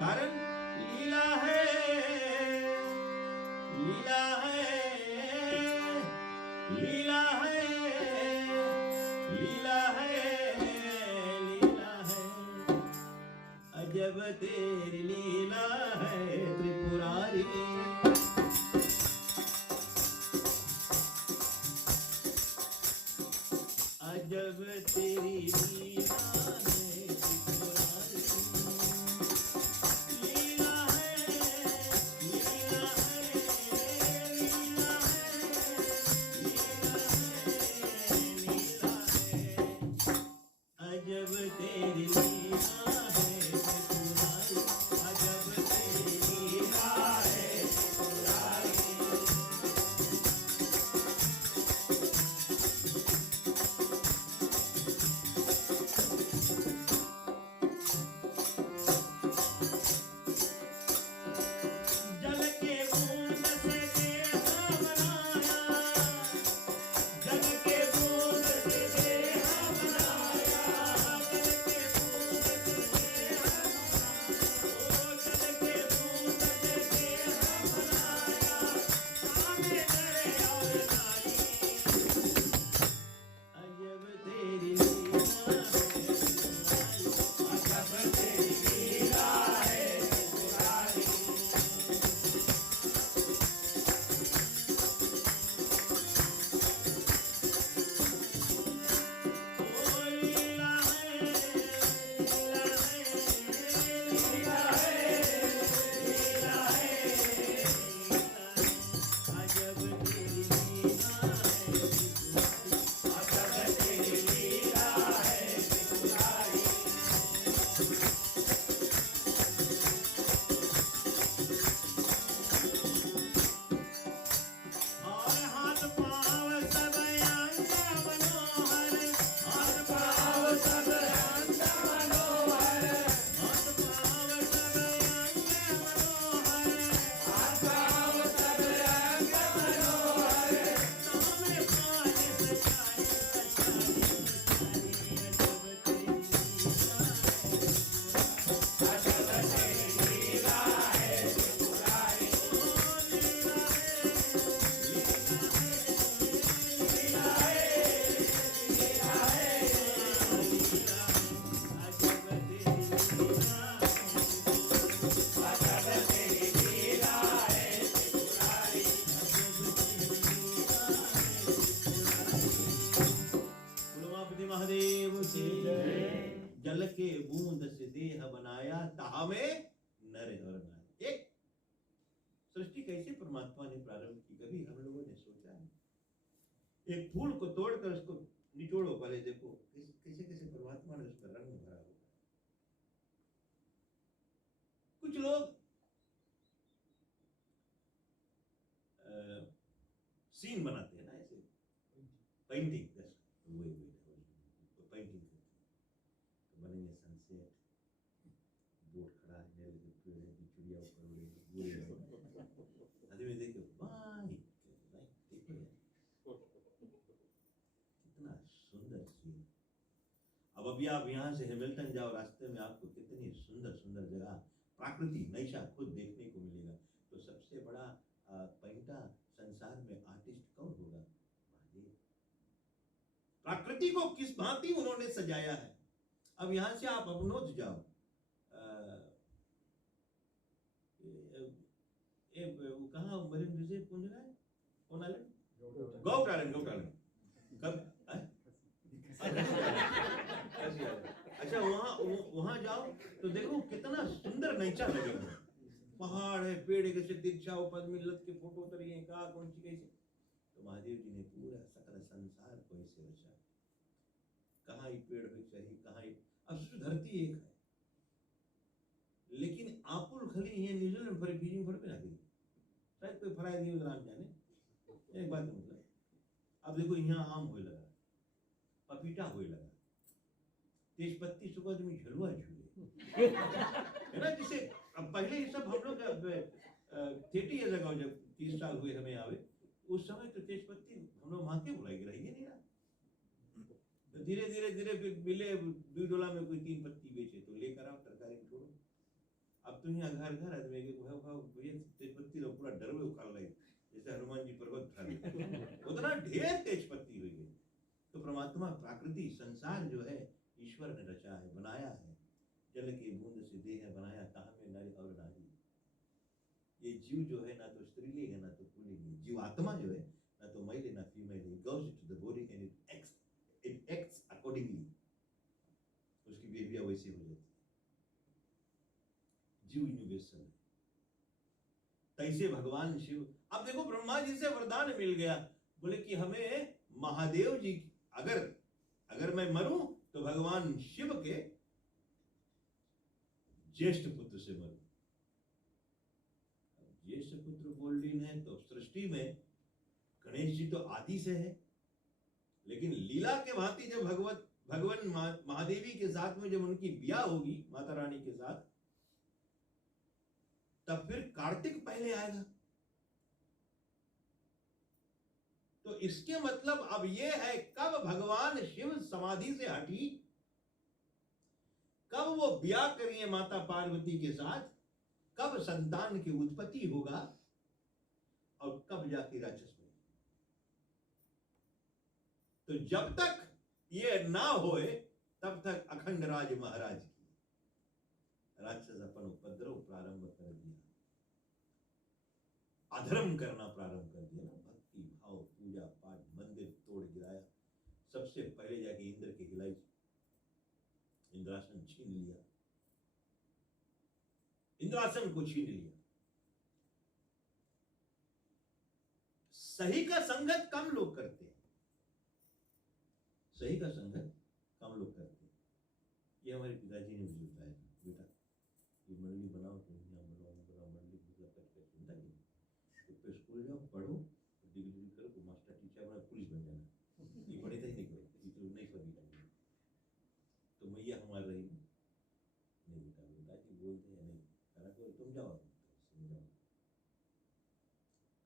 कारण लीला है, लीला है, लीला है, लीला है, लीला है, अजब तेरी लीला है त्रिपुरारी। अजब तेरी लीला है त्रिपुरारी, लीला है, लीला है, लीला है, लीला है, अजब तेरी लीला है त्रिपुरारी, अजब तेरी लीला है त्रिपुरारी। जल के बूंद से देह बनाया, जल के बूंद से देह बनाया, जल के बूंद से देह बनाया, ओ जल के बूंद से देह बनाया, सामने तेरे और नारी, अजब तेरी लीला है त्रिपुरारी, अजब तेरी लीला है त्रिपुरारी। लीला है, लीला है, लीला है, लीला है, अजब तेरी लीला है त्रिपुरारी, अजब तेरी लीला है त्रिपुरारी। और हाथ पाँव सब अंग मनोहर, हाथ पाँव सब अंग मनोहर, हाथ पाँव सब अंग मनोहर, हाथ पाँव सब अंग मनोहर, सामने पाँच सचारी, सचारी, सचारी, अजब तेरी लीला है, अजब तेरी लीला है त्रिपुरारी। ओ लीला है, लीला है, लीला है, लीला है, अजब तेरी लीला है, अजब तेरी लीला है त्रिपुरारी, अजब तेरी लीला है त्रिपुरारी। उमापति महादेव की जय। जल के बूंद से देह बनाया, ताहा में नर और नारी। एक सृष्टि कैसे परमात्मा ने प्रारंभ की, कभी हम लोगों ने सोचा है? एक फूल को तोड़कर उसको निचोड़ो, पहले देखो कैसे कैसे परमात्मा ने उसका रंग भरा होगा। कुछ लोग सीन बनाते हैं ना, ऐसे पेंटिंग, वही पेंटिंग करते हैं, तो बनेंगे सनसेट, बोट खड़ा है, नेल के पेड़ है, चिड़िया ऊपर उड़ेगी, पूरे आदमी देखे वाह देखो यार कितना सुंदर सीन। अब आप यहाँ से हैमिल्टन जाओ, रास्ते में आपको कितनी सुंदर सुंदर जगह, प्राकृति नैशा खुद देखने को मिलेगा। तो सबसे बड़ा पेंटर संसार में आर्टिस्ट कौन होगा? महादेव। प्रकृति को किस भांति उन्होंने सजाया है। अब यहाँ से आप अवनोद जाओ, वो कहाँ मरीन रिजर्व कौन जगह है, कौन आइलैंड? गोकर्णन, गोकर्णन कब? अच्छा वहां जाओ तो देखो कितना सुंदर नेचर लगेगा, पहाड़ है, पेड़ कैसे तिरछा ऊपर में लग के फोटो उतरी है, कहा कौन सी कैसे। तो महादेव जी ने पूरा सकल संसार को ऐसे रचा, कहाँ ही पेड़ है सही, कहाँ ही, अब धरती एक है, लेकिन आपुल खली ये न्यूजीलैंड पर बीजिंग पर पे लगी, शायद कोई फराय नहीं राम जाने। एक बात मतलब, अब देखो यहाँ आम होए लगा, पपीता होए लगा, तेजपत्ती सुगंध में झलुआ झूले है ना, जिसे अब पहले ये सब हम लोग 30 ईयर्स अगो, जब 30 साल हुए हमें आवे, उस समय तो तेजपत्ती हम लोग वहां के बुलाई रही नहीं रहा, धीरे धीरे धीरे फिर मिले $2 में कोई 3 पत्ती बेचे, तो लेकर आओ तरकारी में छोड़ो। अब तो यहाँ घर घर आदमी के भैया तेज पत्ती तो पूरा डर में उखाड़ रहे, जैसे हनुमान जी पर्वत उठा रहे, उतना ढेर तेज पत्ती हुई है। तो परमात्मा प्रकृति संसार जो है ईश्वर ने रचा है, बनाया है, जल की बूंद से देह बनाया, कहाँ में नारी और नारी। ये जीव जो है ना तो स्त्रीलिंग है ना तो पुल्लिंग है, जीव आत्मा जो है ना तो मेल है ना फीमेल है, goes into the body and it acts accordingly, उसकी बिहेवियर वैसी हो जाती है। जीव यूनिवर्सल है, तैसे भगवान शिव। अब देखो ब्रह्मा जी से वरदान मिल गया, बोले कि हमें महादेव जी, अगर मैं मरूं तो भगवान शिव के ज्येष्ठ पुत्र से मरूं। ज्येष्ठ पुत्र गोल्डन है तो सृष्टि में गणेश जी तो आदि से है, लेकिन लीला के भांति जब भगवान महादेवी के साथ में जब उनकी ब्याह होगी माता रानी के साथ, तब फिर कार्तिक पहले आएगा। तो इसके मतलब अब ये है, कब भगवान शिव समाधि से हटी, कब वो ब्याह करिए माता पार्वती के साथ, कब संतान की उत्पत्ति होगा और कब जाके राक्षस बने। तो जब तक ये ना होए तब तक अखंड राज महाराज की, राक्षस अपन उपद्रव प्रारंभ कर दिया, अधर्म करना प्रारंभ कर दिया ना, भक्ति भाव पूजा पाठ मंदिर तोड़ गिराया। सबसे पहले जाके इंद्र के हिलाई, इंद्रासन छीन लिया, इंद्रासन को छीन लिया। सही का संगत कम लोग करते हैं, सही का संगत कम लोग करते हैं। ये हमारे पिताजी ने मुझे बताया, बेटा ये मंडली बनाओ, तुम यहाँ बनाओ मंडली, पूजा करके जिंदगी तो स्कूल जाओ, पढ़ो, डिग्री करो, मास्टर टीचर बना, पुलिस बन जाना। ये पढ़े थे नहीं करो, ये तो नहीं पढ़ी जाएगी। तो मैया हमारे रही नहीं, बेटा कि बोलते हैं नहीं करा करो, तुम जाओ समझाओ।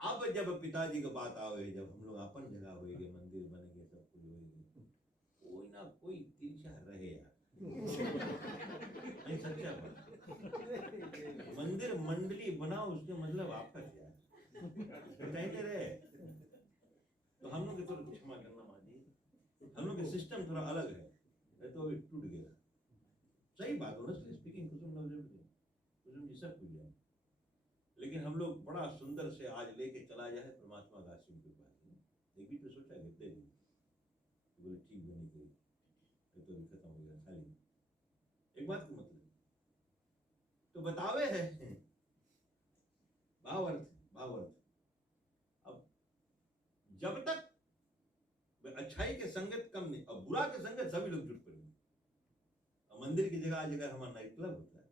अब जब पिताजी की बात आवे, जब हम लोग अपन जगह होएंगे, मंदिर बनेंगे, सब कुछ होएंगे, कोई ना कोई तिरछा रहे यार। नहीं सच्चा बात, मंदिर मंडली बनाओ, उसके मतलब आपका क्या है, कहते रहे। तो हम लोग तो क्षमा करना मानिए, हम लोग का सिस्टम थोड़ा अलग है, तो अभी टूट गया। सही बात, ऑनेस्टली स्पीकिंग, कुसुम जी सब कुछ है, लेकिन हम लोग बड़ा सुंदर से आज लेके चला जाए परमात्मा का आशीर्वाद के पास। एक भी तो सोचा कितने दिन, बोले ठीक बनी गई, तो भी खत्म हो गया खाली। एक बात का मतलब तो बतावे है भावार्थ। अब जब तक अच्छाई के संगत कम नहीं और बुरा के संगत सभी लोग जुट पड़े। और मंदिर की जगह आज अगर हमारा नाइट क्लब होता है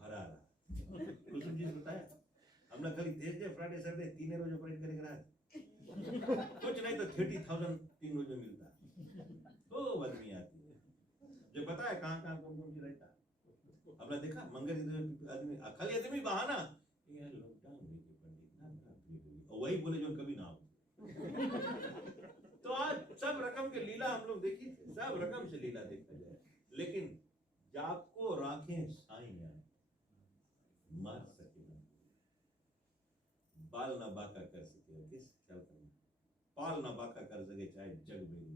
हरा कुसुम जी बताया, हमने खाली थर्सडे फ्राइडे सैटरडे 3 रोज ऑपरेट करेगा, कुछ नहीं तो 30,000 3 रोज में मिलता है। तो आदमी आती है जो पता है कहाँ कौन सी रहता है। हमने देखा मंगल आदमी खाली आदमी बहाना यार लॉकडाउन में पंडित ना भीड़, और वही बोले जो कभी ना हो। तो आज सब रकम के लीला हम लोग देखी, सब रकम से लीला देखा जाए, लेकिन जाको राखें साइया मार सके ना, बाल ना बाका कर सके, किस ख्याल करना, पाल ना बाका कर सके चाहे जग में हो।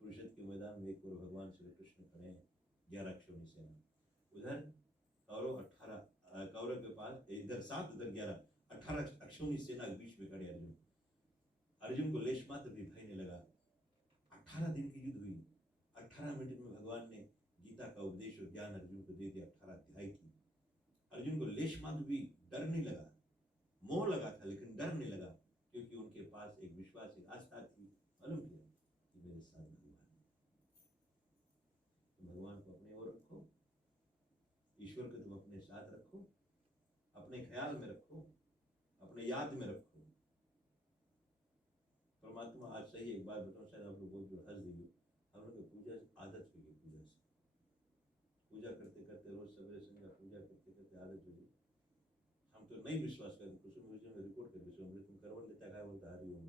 कुरुक्षेत्र के मैदान में एक और भगवान श्री कृष्ण खड़े हैं, 11 अक्षौणी सेना, उधर कौरव के पास इधर 7 उधर 11, 18 अक्षौणी सेना के बीच में खड़े अर्जुन को लेश मात्र भी भय नहीं लगा। 18 दिन की युद्ध हुई, 18 मिनट में भगवान ने गीता का उपदेश और ज्ञान अर्जुन को दे दिया, 18 अध्याय की। अर्जुन को लेश मात्र भी डर नहीं लगा, मोह लगा था लेकिन डर नहीं लगा, क्योंकि उनके पास एक विश्वास, एक आस्था थी, मालूम किया कि मेरे साथ भगवान है। तो भगवान को अपने ओर रखो, ईश्वर को तुम अपने साथ रखो, अपने ख्याल में रखो, अपने याद में रखो। परमात्मा आज सही एक बात बताओ, शायद आप लोग बहुत हंस देंगे, हम लोग पूजा आदत हो गई, पूजा करते करते रोज सवेरे संध्या पूजा करते करते आदत हो गई। हम तो नहीं विश्वास करते, कुछ म्यूजियम में रिपोर्ट करके तुम करवट लेता है बोलता हरि ओम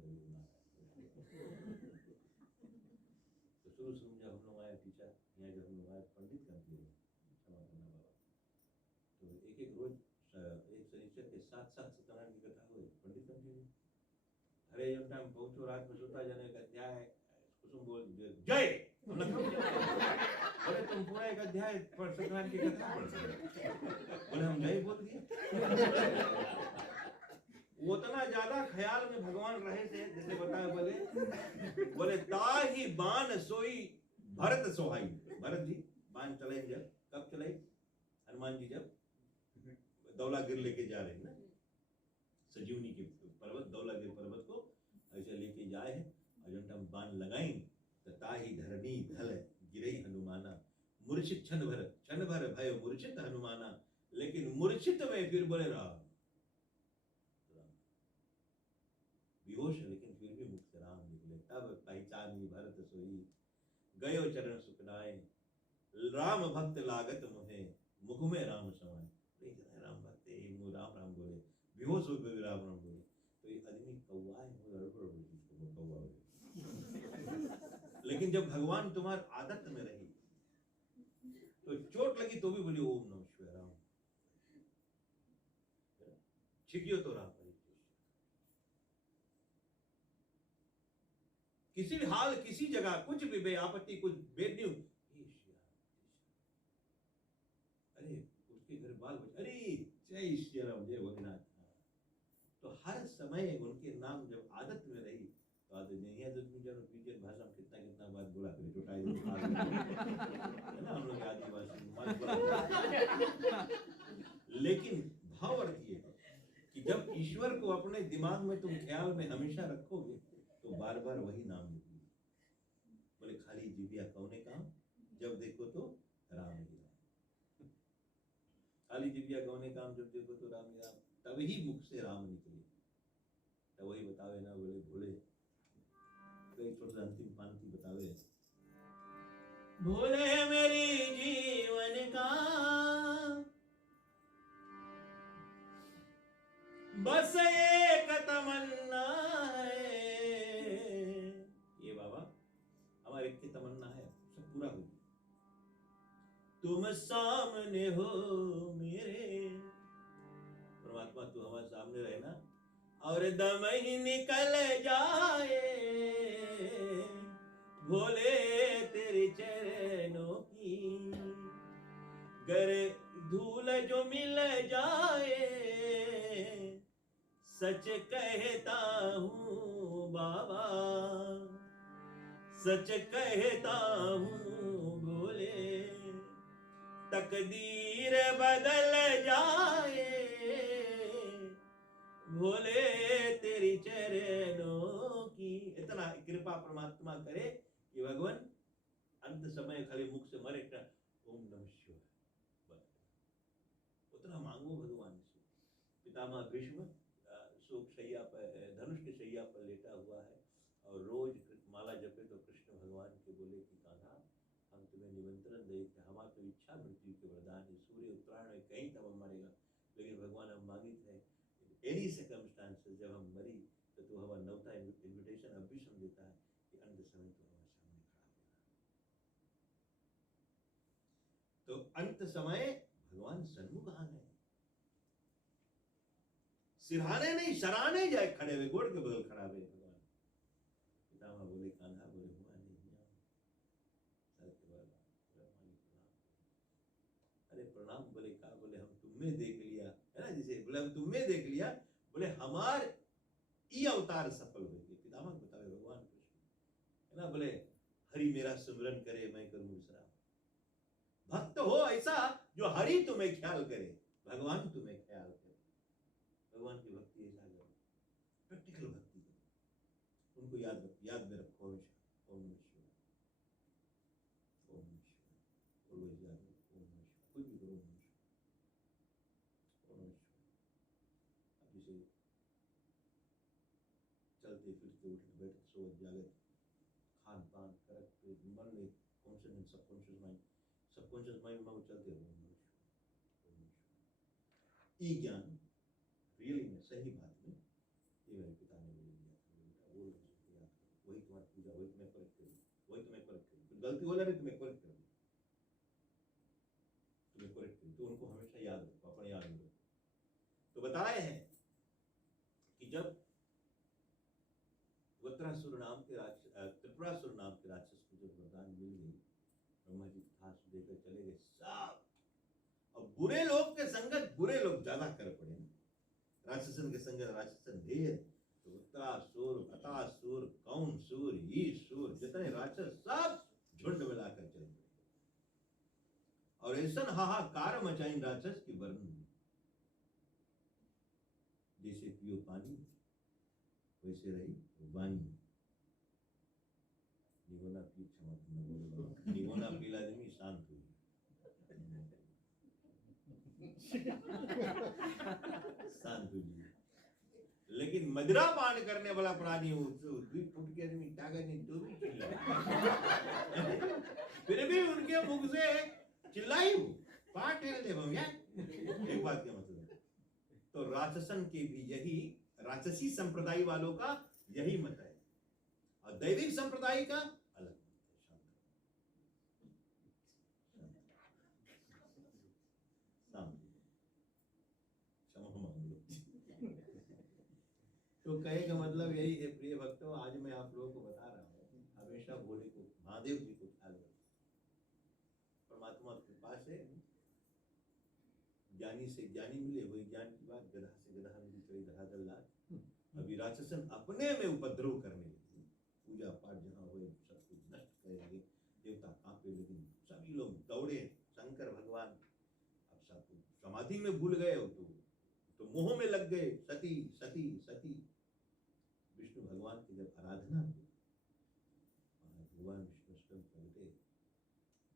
यहाँ जब हम लोग आज पंडित करते हैं, क्षमा करना बाबा, तो एक एक रोज एक शनिचर के 7-7 सत्यनारायण की कथा हुई, पंडित समझिए। अरे जब टाइम पहुंचो रात में सोता जाने का अध्याय कुसुम बोल जय, बोले तुम पूरा एक अध्याय सत्यनारायण की कथा पढ़ते, बोले हम जय बोल दिए। उतना ज्यादा ख्याल में भगवान रहे थे, जैसे बताया बोले ताही बाण सोई भरत सोहाई। भरत जी बाण चले जब, कब चले? हनुमान जी जब दौलागिर लेके जा रहे हैं ना, सजीवनी के पर्वत दौलागिर पर्वत को ऐसे लेके जाए हैं, और जब हम बाण लगाएं तो ताही धरणी धल गिरई हनुमाना, मूर्छित क्षण भर भय मूर्छित हनुमाना। लेकिन मूर्छित में फिर बोले राम, बेहोश है लेकिन फिर भी मुख से राम निकले। तब पहचानी भरत सोई गयो चरण सुखनाए, राम भक्त लागत मुहे मुख में राम समाए। राम भक्त मुँह राम राम बोले, बेहोश हो गए राम राम बोले, तो ये आदमी कौवा है, कौवा हो। लेकिन जब भगवान तुम्हारे आदत में रही तो चोट लगी तो भी बोली ओम नमः शिवाय राम, छिकियो तो राम। किसी भी हाल किसी जगह कुछ भी बे आपत्ति कुछ बेड न्यूज, अरे उसके घर बाल बच्चे, अरे जय श्री राम जय भोलेनाथ। तो हर समय उनके नाम जब आदत में रही तो आदत नहीं है। पीछे भाषा में कितना कितना बात बोला करें, चुटाई है ना हम लोग आदिवासी। लेकिन भाव अर्थ ये है कि जब ईश्वर को अपने दिमाग में तुम ख्याल में हमेशा रखोगे तो बार बार वही नाम निकलेगा। बोले खाली जिबिया कौने काम, जब देखो तो राम ही राम। खाली जिबिया कौने काम, जब देखो तो राम ही राम, तभी मुख से राम निकले। तो वही बतावे ना, बोले भोले कई छोटा अंतिम पंक्ति बतावे, भोले मेरी जीवन का बस एक तमन्ना है। ये बाबा हमारे एक तमन्ना है, सब पूरा हो गया। तुम सामने हो मेरे, परमात्मा तू हमारे सामने रहे ना, और दम ही निकल जाए भोले तेरे चरणों की, गर धूल जो मिल जाए सच कहता हूँ बाबा, सच कहता हूँ भोले, तकदीर बदल जाए भोले तेरी चरणों की। इतना कृपा परमात्मा करे कि भगवान अंत समय खाली मुख से मरे ओम नमः शिवाय, उतना मांगो भगवान से। पितामह भीष्म शोक शैया पर, धनुष की शैया पर लेटा हुआ है और रोज माला जपे तो कृष्ण भगवान के बोले कि कान्हा हम तुम्हें निमंत्रण दे कि हमारा तो इच्छा मृत्यु के वरदान है, सूर्य उत्तरायण में कहीं तब हम मरेगा, लेकिन भगवान हम मांगित है एनी सर्कमस्टांसेस जब हम मरी तो तू हमारा नौता इन्विटेशन अब भी सुन देता है कि अंत समय तो हमारे सामने खड़ा होगा। तो अंत समय भगवान सन्मुख आ गए, सिरहाने नहीं सराहने जाए खड़े हुए, गोड़ के बगल खड़ा हुए भगवान। पितामह बोले कान्हा, बोले हुआ नहीं सर के बल प्रणाम। अरे प्रणाम, बोले का, बोले हम तुम्हें देख लिया है ना, जैसे बोले हम तुम्हें देख लिया, बोले हमार ई अवतार सफल हो गए। पितामह बतावे भगवान कृष्ण है ना, बोले हरि मेरा सुमिरन करे मैं करूं विश्राम। भक्त हो ऐसा जो हरि तुम्हें ख्याल करे, भगवान तुम्हें ख्याल करे। भगवान की भक्ति ऐसा करो, प्रैक्टिकल भक्ति करो, उनको याद में रखो हमेशा। ओम नमः शिवाय, ओम नमः शिवाय, ऑलवेज याद रखो ओम नमः शिवाय, कुछ भी करो ओम नमः शिवाय, ओम नमः शिवाय। अब जैसे चलते फिरते उठते बैठते सोते जागते खान पान करते मन में कॉन्शियस एंड सबकॉन्शियस माइंड में वो चलते रहो ओम नमः शिवाय, ओम नमः शिवाय। ई ज्ञान रियली में सही बात में ये मेरे पिता ने मुझे दिया था, बेटा वो याद करो, वही तुम्हारी पूजा, वही तुम्हें करेक्ट करेगी, वही तुम्हें करेक्ट करेगी। कुछ गलती हो जाए तुम्हें करेक्ट करेगी, तो उनको हमेशा याद रखो, अपने याद रखो। तो बताए हैं कि जब त्रिपुरासुर नाम के राक्षस को जब वरदान मिल गई, ब्रह्मा जी ठास देकर चले गए सब। अब बुरे लोग के संगत बुरे लोग ज्यादा कर पड़े ना, राक्षसन के संगत राक्षसन ढेर, तो उत्तरासुर, अतासुर, कौनसुर, ईसुर, जितने राक्षस सब झुंड मिलाकर चल पड़े और ऐसा हाहाकार मचाई राक्षस की वर्णन। जैसे पियो पानी वैसे रही वाणी। निगोना पी, क्षमा करना बोलो, निगोना पीला आदमी शांत हुई, शांत हुई। लेकिन मदिरा पान करने वाला प्राणी फुट के आदमी टागा नहीं तो भी चिल्ला, फिर भी उनके मुख से चिल्लाई पाठ है दे भैया। एक बात क्या मतलब, तो राक्षसन के भी यही, राक्षसी संप्रदाय वालों का यही मत है और दैविक संप्रदाय का अलग। तो कहे का मतलब यही है प्रिय भक्तों, आज मैं आप लोगों को बता रहा हूँ, हमेशा भोले को, महादेव जी को ख्याल रखो। परमात्मा के पास है, ज्ञानी से ज्ञानी मिले वही ज्ञान की बात, गधा से गधा मिली कोई धराधर लाज। अभी राक्षसन अपने में उपद्रव करने लगे, पूजा पाठ जहाँ हुए सब कुछ नष्ट कर लगे, देवता कांपे, लेकिन सभी लोग दौड़े शंकर भगवान। अब सब समाधि में भूल गए तो मोह में लग गए, सती सती सती। विष्णु भगवान की जब आराधना की, भगवान विष्णु स्वयं प्रगटे,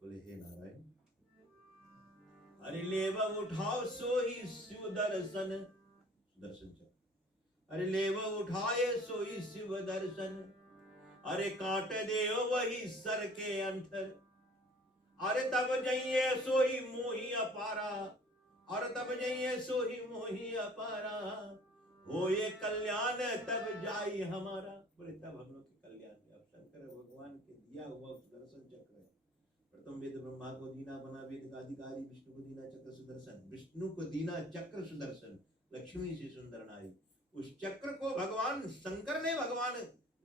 बोले हे नारायण, अरे लेवा उठाओ सोई शिव दर्शन, दर्शन चक्र, अरे लेवा उठाए सोई शिव दर्शन, अरे काट दे वही सर के अंतर, अरे तब जाइए सोई मोही अपारा, और तब जाइए सोही मोही अपारा, हो ये कल्याण तब जाई हमारा। बोले तब हम लोग के कल्याण। अब शंकर भगवान के दिया हुआ सुदर्शन चक्र है, प्रथम वेद ब्रह्मा को दीना बना वेद का अधिकारी, विष्णु को दीना चक्र सुदर्शन, विष्णु को दीना चक्र सुदर्शन, लक्ष्मी से सुंदर नारी। उस चक्र को भगवान शंकर ने भगवान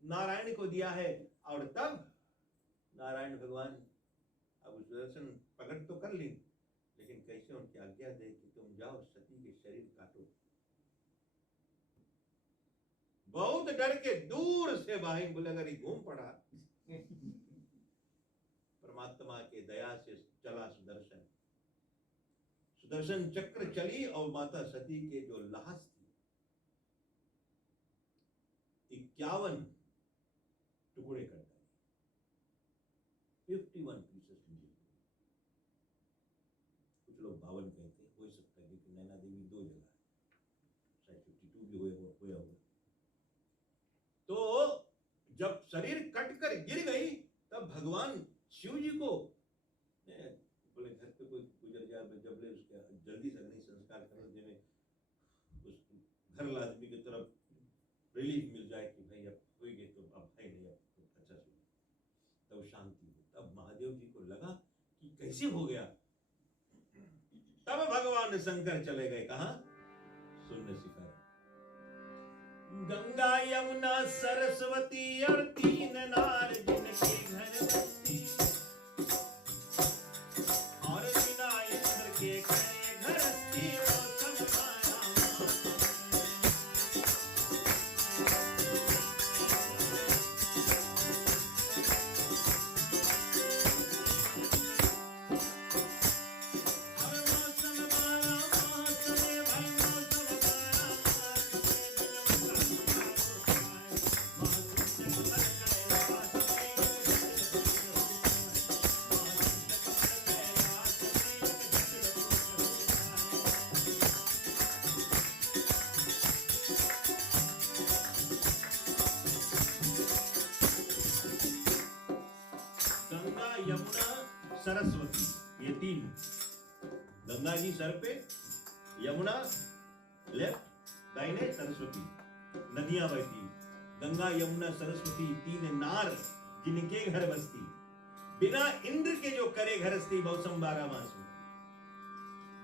नारायण को दिया है, और तब नारायण भगवान अब सुदर्शन प्रकट तो कर ली, लेकिन कैसे उनकी आज्ञा दे कि तुम जाओ सती के शरीर काटो। बहुत डर के दूर से भाई बोले अगर घूम पड़ा, परमात्मा के दया से चला सुदर्शन, सुदर्शन चक्र चली और माता सती के जो लाश थी 51 टुकड़े कर डाले, 51 पीसेस मिले। कुछ लोग 52 कहते हैं, हो सकता है क्योंकि नैना देवी 2 जगह है, शायद 52 भी होया होगा। तो जब शरीर कटकर गिर गई तब भगवान शिव जी को बोले घर पे कोई गुजर जाए, जब ले उसके जल्दी से अग्नि संस्कार कर देने, उस घर आदमी की तरफ रिलीफ मिल जाए कि भाई अब हो गए तो अब है नहीं, अब तो अच्छा से तब शांति हो। तब महादेव जी को लगा कि कैसे हो गया, तब भगवान शंकर चले गए कहा, शून्य शिखर। गंगा यमुना सरस्वती और 3 नार जिनके घर बसती, और बिना इंद्र के करे घरस्ती, वो सब माया और मौसम माया मौसम भाई मौसम यमुना सरस्वती, ये 3, गंगा जी सर पे, यमुना लेफ्ट दाहिने, सरस्वती नदियां बहती, गंगा यमुना सरस्वती 3 नार जिनके घर बसती, बिना इंद्र के जो करे घरस्ती, मौसम 12 मास में।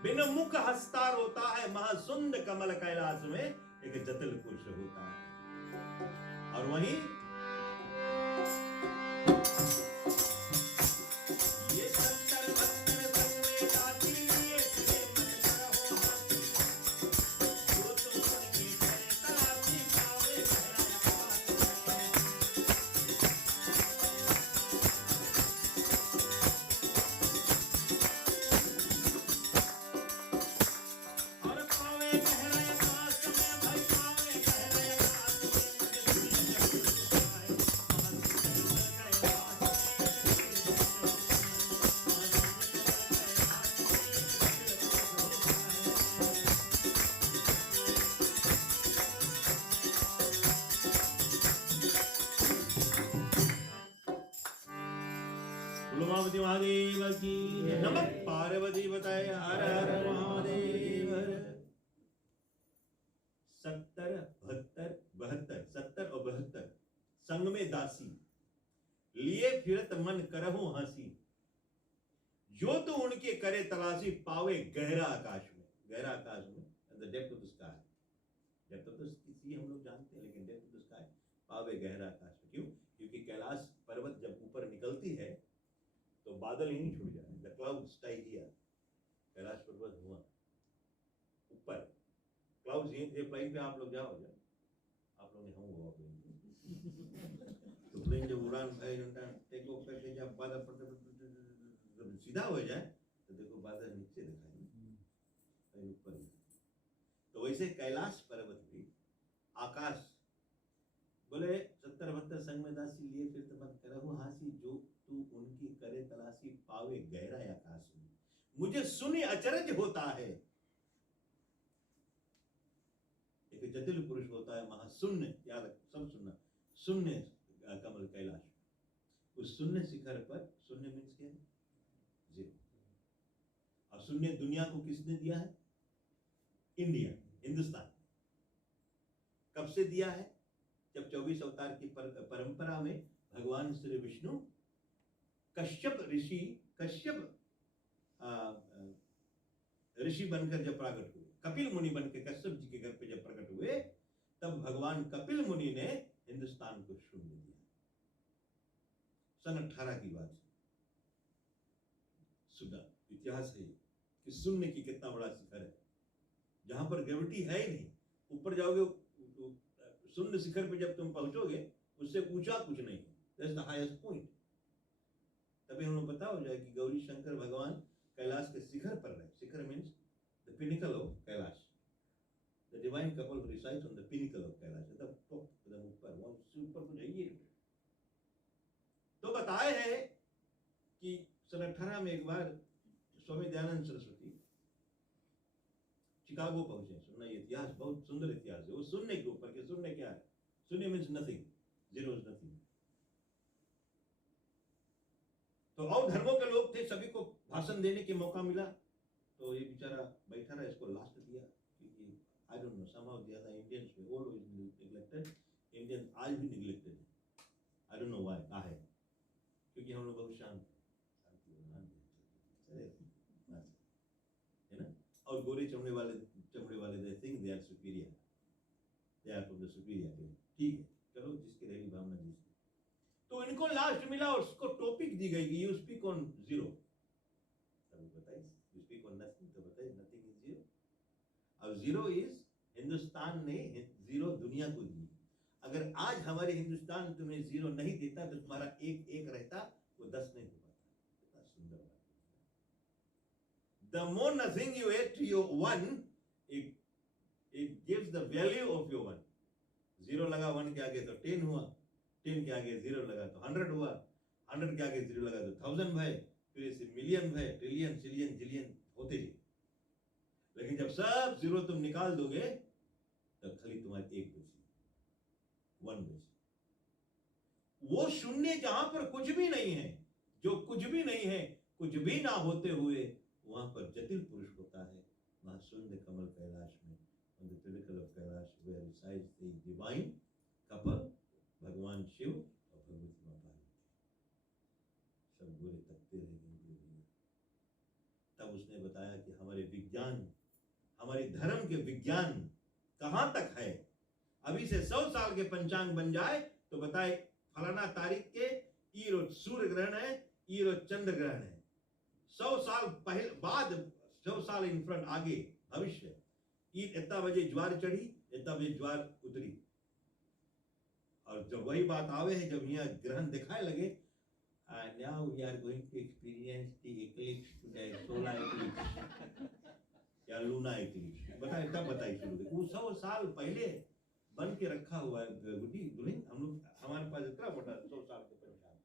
बिन मुख हस्ता रोता है, महासुंद कमल कैलाश में एक जटिल पुरुष होता है। और वहीं ये सत्तर बहत्तर संग में दासी लिए फिरे मन करहो हाथी, जो तुम उनकी करे तलाशी पावे गहरा अपार और पावे गहरा अपार में, भाई पावे गहरा अपार में, मुझे सुन जग सुखाए महासुंदर उमापति महादेव की नमः पार्वती बताए हर हर महादेव। 70 और 72 संग में दासी लिए फिरत मन करहु हंसी, जो तो उनके करे तलाशी पावे गहरा आकाश में। गहरा आकाश में the depth of the sky, depth of the sea हम लोग जानते हैं, लेकिन डेप्थ ऑफ द स्काई पावे गहरा आकाश में। क्यों? क्योंकि कैलाश पर्वत जब ऊपर निकलती है तो बादल ही नहीं छूट जाए, द क्लाउड स्टाई हियर। कैलाश पर्वत हुआ ऊपर, क्लाउड्स ये प्लेन पे आप लोग जाओ, आप लोग ने हम हुआ तो प्लेन जब उड़ान भरे टेक ऑफ करके जब बादल सीधा हो जाए तो देखो बादल नीचे दिखाई ऊपर। तो वैसे कैलाश पर्वत भी आकाश बोले 70 72 संग में दासी लिए फिर तो मत करहु हासी, जो तू उनकी करे तलाशी पावे गहरा आकाश में, मुझे सुनी अचरज होता है। एक जटिल पुरुष होता है महाशून्य, याद सब सुनना, शून्य कमल कैलाश, उस शून्य शिखर पर, शून्य मीन्स क्या है? जीरो। और शून्य दुनिया को किसने दिया है? इंडिया, हिंदुस्तान। कब से दिया है? जब 24 अवतार की परंपरा में भगवान श्री विष्णु कश्यप ऋषि बनकर जब प्रकट हुए, कपिल मुनि बनकर कश्यप जी के घर पे जब प्रकट हुए, तब भगवान कपिल मुनि ने हिंदुस्तान को शून्य दिया। सन 18 की बात है, सुना इतिहास है कि शून्य की कितना बड़ा शिखर है, जहां पर ग्रेविटी है ही नहीं। ऊपर जाओगे शून्य शिखर पे जब तुम पहुंचोगे, उससे ऊंचा कुछ नहीं है, दैट्स द हाईएस्ट पॉइंट। तभी हम लोग पता हो जाए कि गौरी शंकर भगवान कैलाश के शिखर पर रहे। शिखर means the pinnacle of Kailash, the divine couple who resides on the pinnacle of Kailash, the top, the ऊपर, वो ऊपर तो जाइए। तो बताए है कि सन 18 में एक बार स्वामी दयानंद सरस्वती शिकागो पहुंचे। सुनना, ये इतिहास बहुत सुंदर इतिहास है। वो शून्य के ऊपर के, शून्य क्या है? शून्य means nothing, zero is nothing. तो और धर्मों के लोग थे, सभी को भाषण देने के मौका मिला, तो ये बेचारा बैठा रहा, इसको लास्ट दिया, क्योंकि I don't know, somehow the other Indians way always neglected, Indian आज भी नेग्लेक्टेड है, आई डोंट नो व्हाई, का है, क्योंकि हम लोग बहुत शांत है ना। और गोरे चमड़े वाले they think they are superior, they are from the superior. ठीक है, चलो जिसकी रहेगी भावना जिसकी। तो इनको लास्ट मिला और उसको टॉपिक दी गई कि यू स्पीक ऑन जीरो। तभी बताइए, यू स्पीक ऑन नथिंग, तो बताइए नथिंग इज जीरो। अब जीरो इज, हिंदुस्तान ने जीरो दुनिया को दी। अगर आज हमारे हिंदुस्तान तुम्हें जीरो नहीं देता तो तुम्हारा एक एक रहता, वो 10 नहीं हो पाता। कितना सुंदर बात। The more nothing you add to your one, it gives the value of your one. Zero लगा 1 के आगे तो 10 हुआ, 10 के आगे जीरो लगा तो 100 हुआ, 100 के आगे जीरो लगा तो 1000 भाई, फिर इसे मिलियन भाई, ट्रिलियन, सिलियन, जिलियन होते ही। लेकिन जब सब जीरो तुम निकाल दोगे तब खाली तुम्हारी एक बची, 1 बची। वो शून्य जहां पर कुछ भी नहीं है, जो कुछ भी नहीं है, कुछ भी ना होते हुए, वहां पर जटिल पुरुष होता है महाशून्य कमल कैलाश में, on the pinnacle of Kailash where resides the divine couple, भगवान शिव और भगवती मां पार्वती। सब गोरे तकते रहे, तब उसने बताया कि हमारे विज्ञान, हमारे धर्म के विज्ञान कहां तक है। अभी से 100 साल के पंचांग बन जाए तो बताए फलाना तारीख के ई रोज सूर्य ग्रहण है, ई रोज चंद्र ग्रहण है। 100 साल पहले बाद, 100 साल इन फ्रंट आगे भविष्य, इतना बजे ज्वार चढ़ी, इतना बजे ज्वार उतरी। और जब वही बात आवे है, जब यहाँ ग्रहण दिखाए लगे, now we are going to experience the eclipse today, solar eclipse या लूना eclipse, बताए तब बताई शुरू वो 100 साल पहले बन के रखा हुआ है। गुड्डी दुल्हन, हम लोग, हमारे पास इतना बड़ा 100 साल के पंचांग,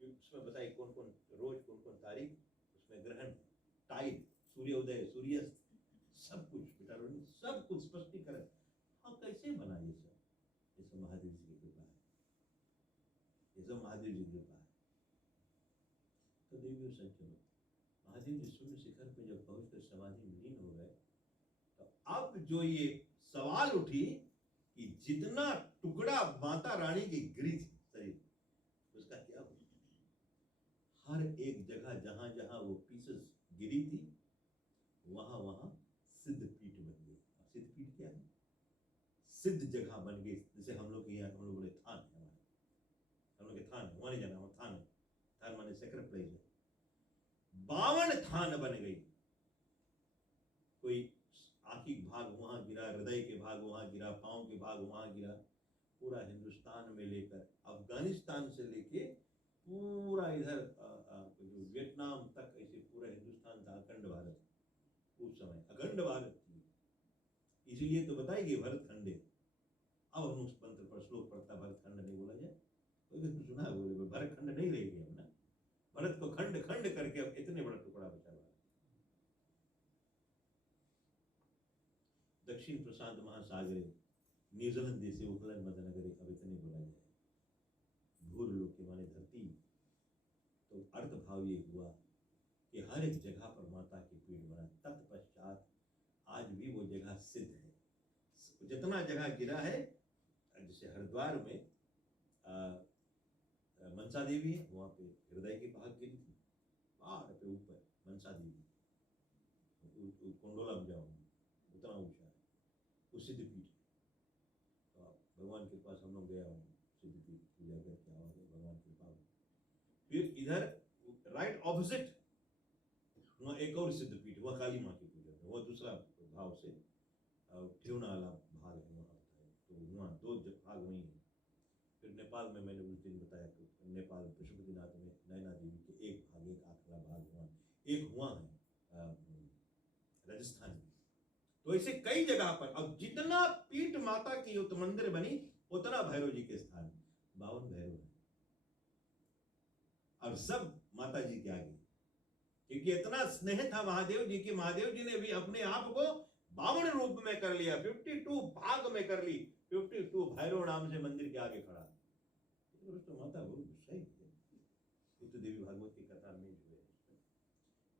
उसमें बताइए कौन कौन रोज, कौन कौन तारीख, उसमें ग्रहण, टाइड, सूर्योदय, सूर्यास्त, सब कुछ बेटा, सब कुछ स्पष्टीकरण। हाँ, कैसे बना ये सब? ये सब महादेव जी की कृपा है, ये सब महादेव जी की कृपा है। तो देवियों सज्जनों, महादेव जी शून्य शिखर पे जब पहुंचकर समाधि में लीन हो गए, तो अब जो ये सवाल उठी कि जितना टुकड़ा माता रानी की गिरी थी शरीर, उसका क्या हुआ? हर एक जगह जहां जहां वो पीसेस गिरी थी, वहां वहां सिद्ध पीठ बन गई। सिद्ध पीठ क्या है? सिद्ध जगह बन गई। जैसे हम लोग के यहाँ, हम लोग बड़े थान है, हमारे हम लोग के थान है, वहां जाना, थान है, थान माने सेक्रेट प्लेस है। 52 थान बन गई। कोई आंखी भाग वहां गिरा, हृदय के भाग वहां गिरा, पांव के भाग वहां गिरा। पूरा हिंदुस्तान में लेकर अफगानिस्तान से लेके पूरा इधर वियतनाम तक, ऐसे पूरा हिंदुस्तान था, अखंड भारत उस समय, अखंड भारत थी। इसीलिए तो बताइए भरत खंडे। अब हम उस मंत्र पर श्लोक पढ़ता, भरत खंड नहीं बोला जाए, कोई सुना है बोले भरत खंड नहीं रहेगी हम ना, भरत को खंड खंड करके अब इतने बड़ा टुकड़ा बचा हुआ। दक्षिण प्रशांत महासागर, न्यूजीलैंड देशे उकलन मदनगरे, अब इतने बोला जाए। भूर लोक के माने धरती। तो अर्थ भाव ये हुआ कि हर एक जगह पर माता की पीठ बना। तत्पश्चात आज भी वो जगह सिद्ध है। जितना जगह गिरा है, जैसे हरिद्वार में मनसा देवी है, वहां पे हृदय की भाग गिरी थी, पहाड़ पे ऊपर मनसा देवी, कुंडोला में जाओ, उतना ऊंचा है वो सिद्ध पीठ। तो आप भगवान के पास हम लोग गया हूँ, सिद्ध पीठ पूजा करके आओगे, भगवान के पास। फिर इधर राइट ऑपोजिट वहाँ एक और सिद्ध पीठ, वहाँ काली माँ की पूजा है, वह दूसरा भाव से ठेवना वाला भाग है वहाँ होता है। तो वहाँ 2 भाग वहीं है। फिर नेपाल में मैंने उस दिन बताया कि नेपाल पशुपतिनाथ में नैना देवी के एक भाग, एक आखिरी भाग वहाँ, एक हुआ है राजस्थान में। तो ऐसे कई जगह पर अब जितना पीठ माता की उत मंदिर बनी, उतना भैरव जी के स्थान, 52 भैरव है, और सब माता जी के आगे, क्योंकि इतना स्नेह था महादेव जी की। महादेव जी ने भी अपने आप को 52 रूप में कर लिया, 52 भाग में कर ली, 52 भैरव नाम से मंदिर के आगे खड़ा। तो माता बहुत गुस्सा ही है। तो देवी भागवत की कथा में जो है,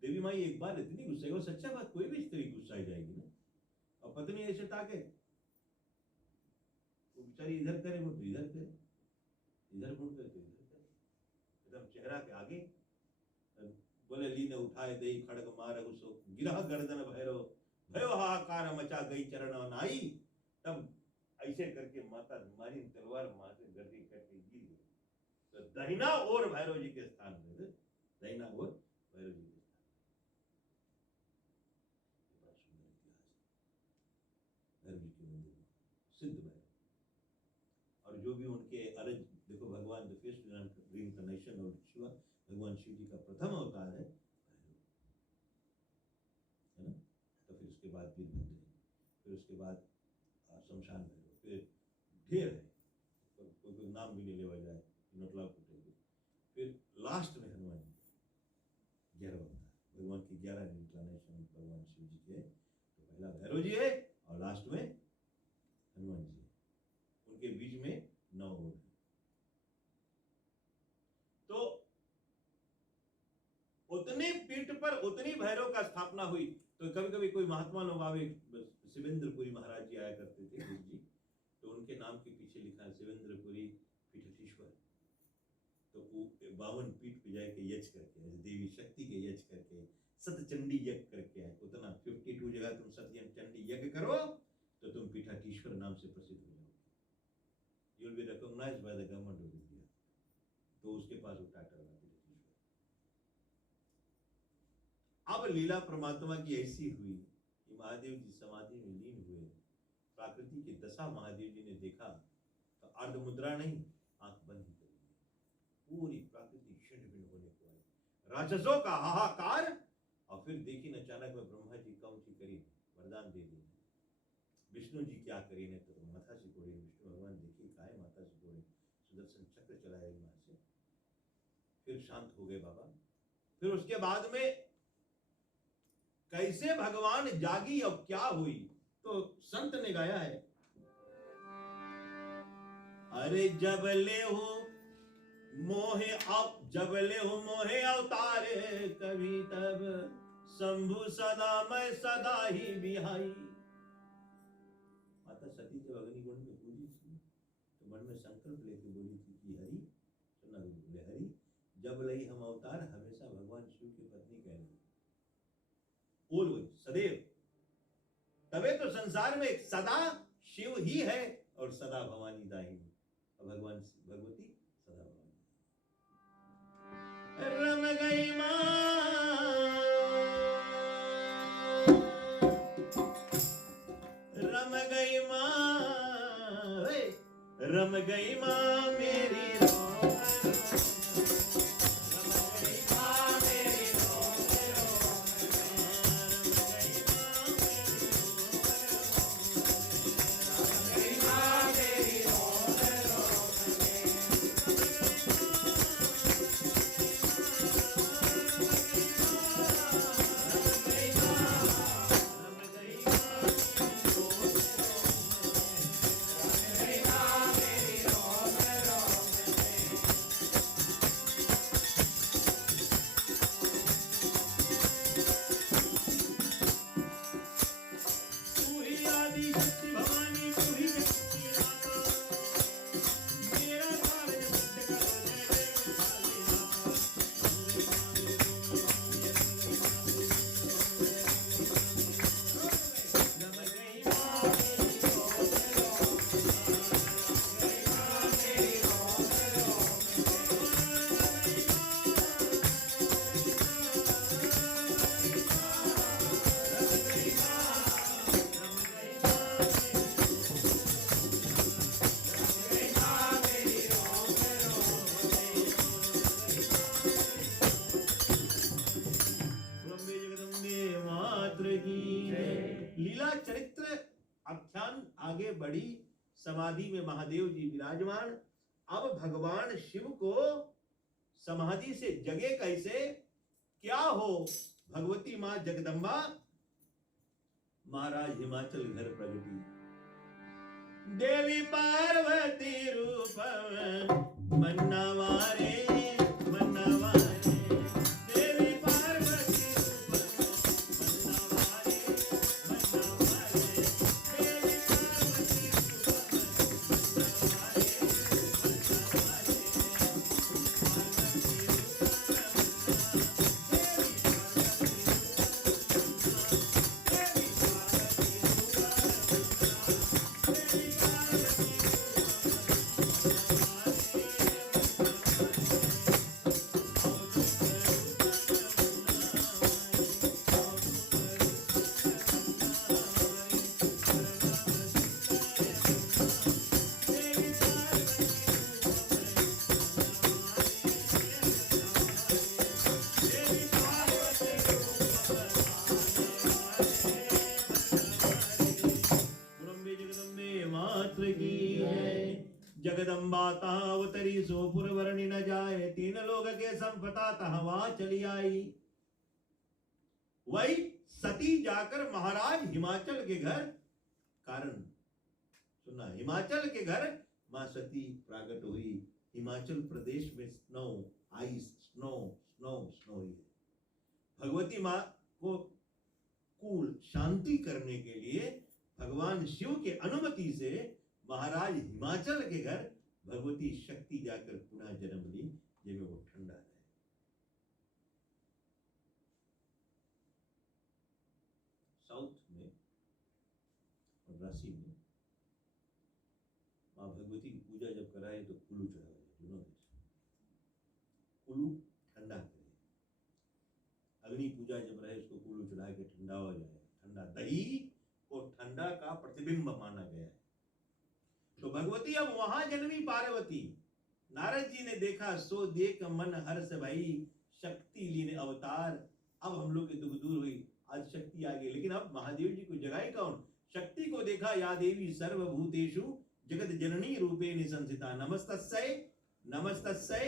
देवी माई एक बार इतनी गुस्सा है, वो सच्चा बात, कोई भी स्त्री गुस्सा ही जाएगी ना। और पत्नी ऐसे ताके, वो बेचारी इधर करे, वो तो इधर करे, इधर मुड़ करके इधर करे, एकदम चेहरा के आगे। बोले ली ने उठाए दे खड़ग मार उसो, गिरा गर्दन भैरव, भयो हाहाकार मचा गई चरण नाई। तब ऐसे करके माता मारी तलवार माथे गर्दी करके गिर गई। तो दहिना और भैरव जी के स्थान में, दहिना और भैरव जी के स्थान। बड़ा सुंदर इतिहास है भैरव जी के मंदिर में, सिद्ध भैरव। और जो भी उनके अर्ज देखो, भगवान द फर्स्ट रीइंकार्नेशन और शिवा, भगवान शिव जी का प्रथम अवतार है भैरव, है ना। तो फिर उसके बाद वीरभद्र, फिर उसके बाद शमशान भैरव, फिर ढेर है, कोई नाम भी नहीं लेवा जाए, नोटला फुटेगी। फिर लास्ट में हनुमान जी 11 अवतार, भगवान की 11 इंcarnation भगवान शिव जी के। तो पहला भैरव जी है और लास्ट में हनुमान जी है, उनके बीच में 9 और है। तो उतनी पीठ पर उतनी भैरव का स्थापना हुई। तो कभी कभी कोई महात्मा लोग आवे, शिवेंद्रपुरी महाराज जी आया करते थे जी, तो उनके नाम के पीछे लिखा है शिवेंद्रपुरी पीठधीश्वर। तो वो 52 पीठ पे जाके यच करके, देवी शक्ति के यच करके, सतचंडी यज्ञ करके आए। उतना 52 जगह तुम सतचंडी यज्ञ करो तो तुम पीठाधीश्वर नाम से प्रसिद्ध हो जाओगे। You will be recognised by the government of India. तो उसके पास वो टाइटल लगा पीठाधीश्वर। अब लीला परमात्मा की ऐसी हुई कि महादेव जी समाधि में लीन हुए। प्राकृति की दशा महादेव जी ने देखा तो अर्ध मुद्रा नहीं, आंख बंद ही कर दी। पूरी प्रकृति छिन्न भिन्न होने को आई, राक्षसों का हाहाकार। और फिर देखी न अचानक में ब्रह्मा जी कौन सी करी, वरदान दे दी। विष्णु जी क्या करी ने तो माथा सिकोड़ी। विष्णु भगवान देखिए काहे माथा सिकोड़ी, सुदर्शन चक्र चलाया वहां से। फिर शांत हो गए बाबा। फिर उसके बाद में कैसे भगवान जागी और क्या हुई तो संत ने गाया है, अरे जब ले हो मोहे अब जब ले हो मोहे अवतारे कभी तब शंभु सदा मैं सदा ही बिहाई। माता सती जब अग्निकुंड में पूजी थी तो मन में संकल्प लेके बोली थी कि हरि, सुना बोले हरि जब लई हम अवतार हमेशा भगवान शिव की पत्नी कहने बोल वही सदैव। तबे तो संसार में सदा शिव ही है और सदा भवानी दाहिनी और भगवान भगवती सदा भवानी। रम गई मां रम गई मां रम गई मां मेरी लीला चरित्र आख्यान आगे बढ़ी। समाधि में महादेव जी विराजमान। अब भगवान शिव को समाधि से जगे कैसे, क्या हो। भगवती मां जगदम्बा महाराज हिमाचल घर प्रगटी। देवी पार्वती रूप मन्नावारे जगदम्बा तहाँ अवतरी सोपुर वर्णि न जाए। तीन लोग के संपता तहाँ वहां चली आई। वही सती जाकर महाराज हिमाचल के घर, कारण सुना, हिमाचल के घर मां सती प्राकट हुई। हिमाचल प्रदेश में snow ice snow snow snow ही है। भगवती मां को कूल शांति करने के लिए भगवान शिव के अनुमति से महाराज हिमाचल के घर भगवती शक्ति जाकर पुनः जन्म ली, जिसमें वो ठंडा रहे। काशी में माँ भगवती की पूजा जब कराए तो कुल्लू चढ़ाया, कुल्लू ठंडा करे, अग्नि पूजा जब रहे उसको कुल्लू चढ़ा के ठंडा हो जाए। ठंडा दही को ठंडा का प्रतिबिंब माना गया है। तो भगवती अब वहां जन्मी पार्वती, नारद जी ने देखा सो देख मन हर्ष भई, शक्ति लीन अवतार। अब हम लोग की दुख दूर हुई, आज शक्ति आ गई। लेकिन अब महादेव जी को जगाई कौन? शक्ति को देखा, या देवी सर्वभूतेषु जगत जननी रूपे निसंसिता, नमस्तस्यै नमस्तस्यै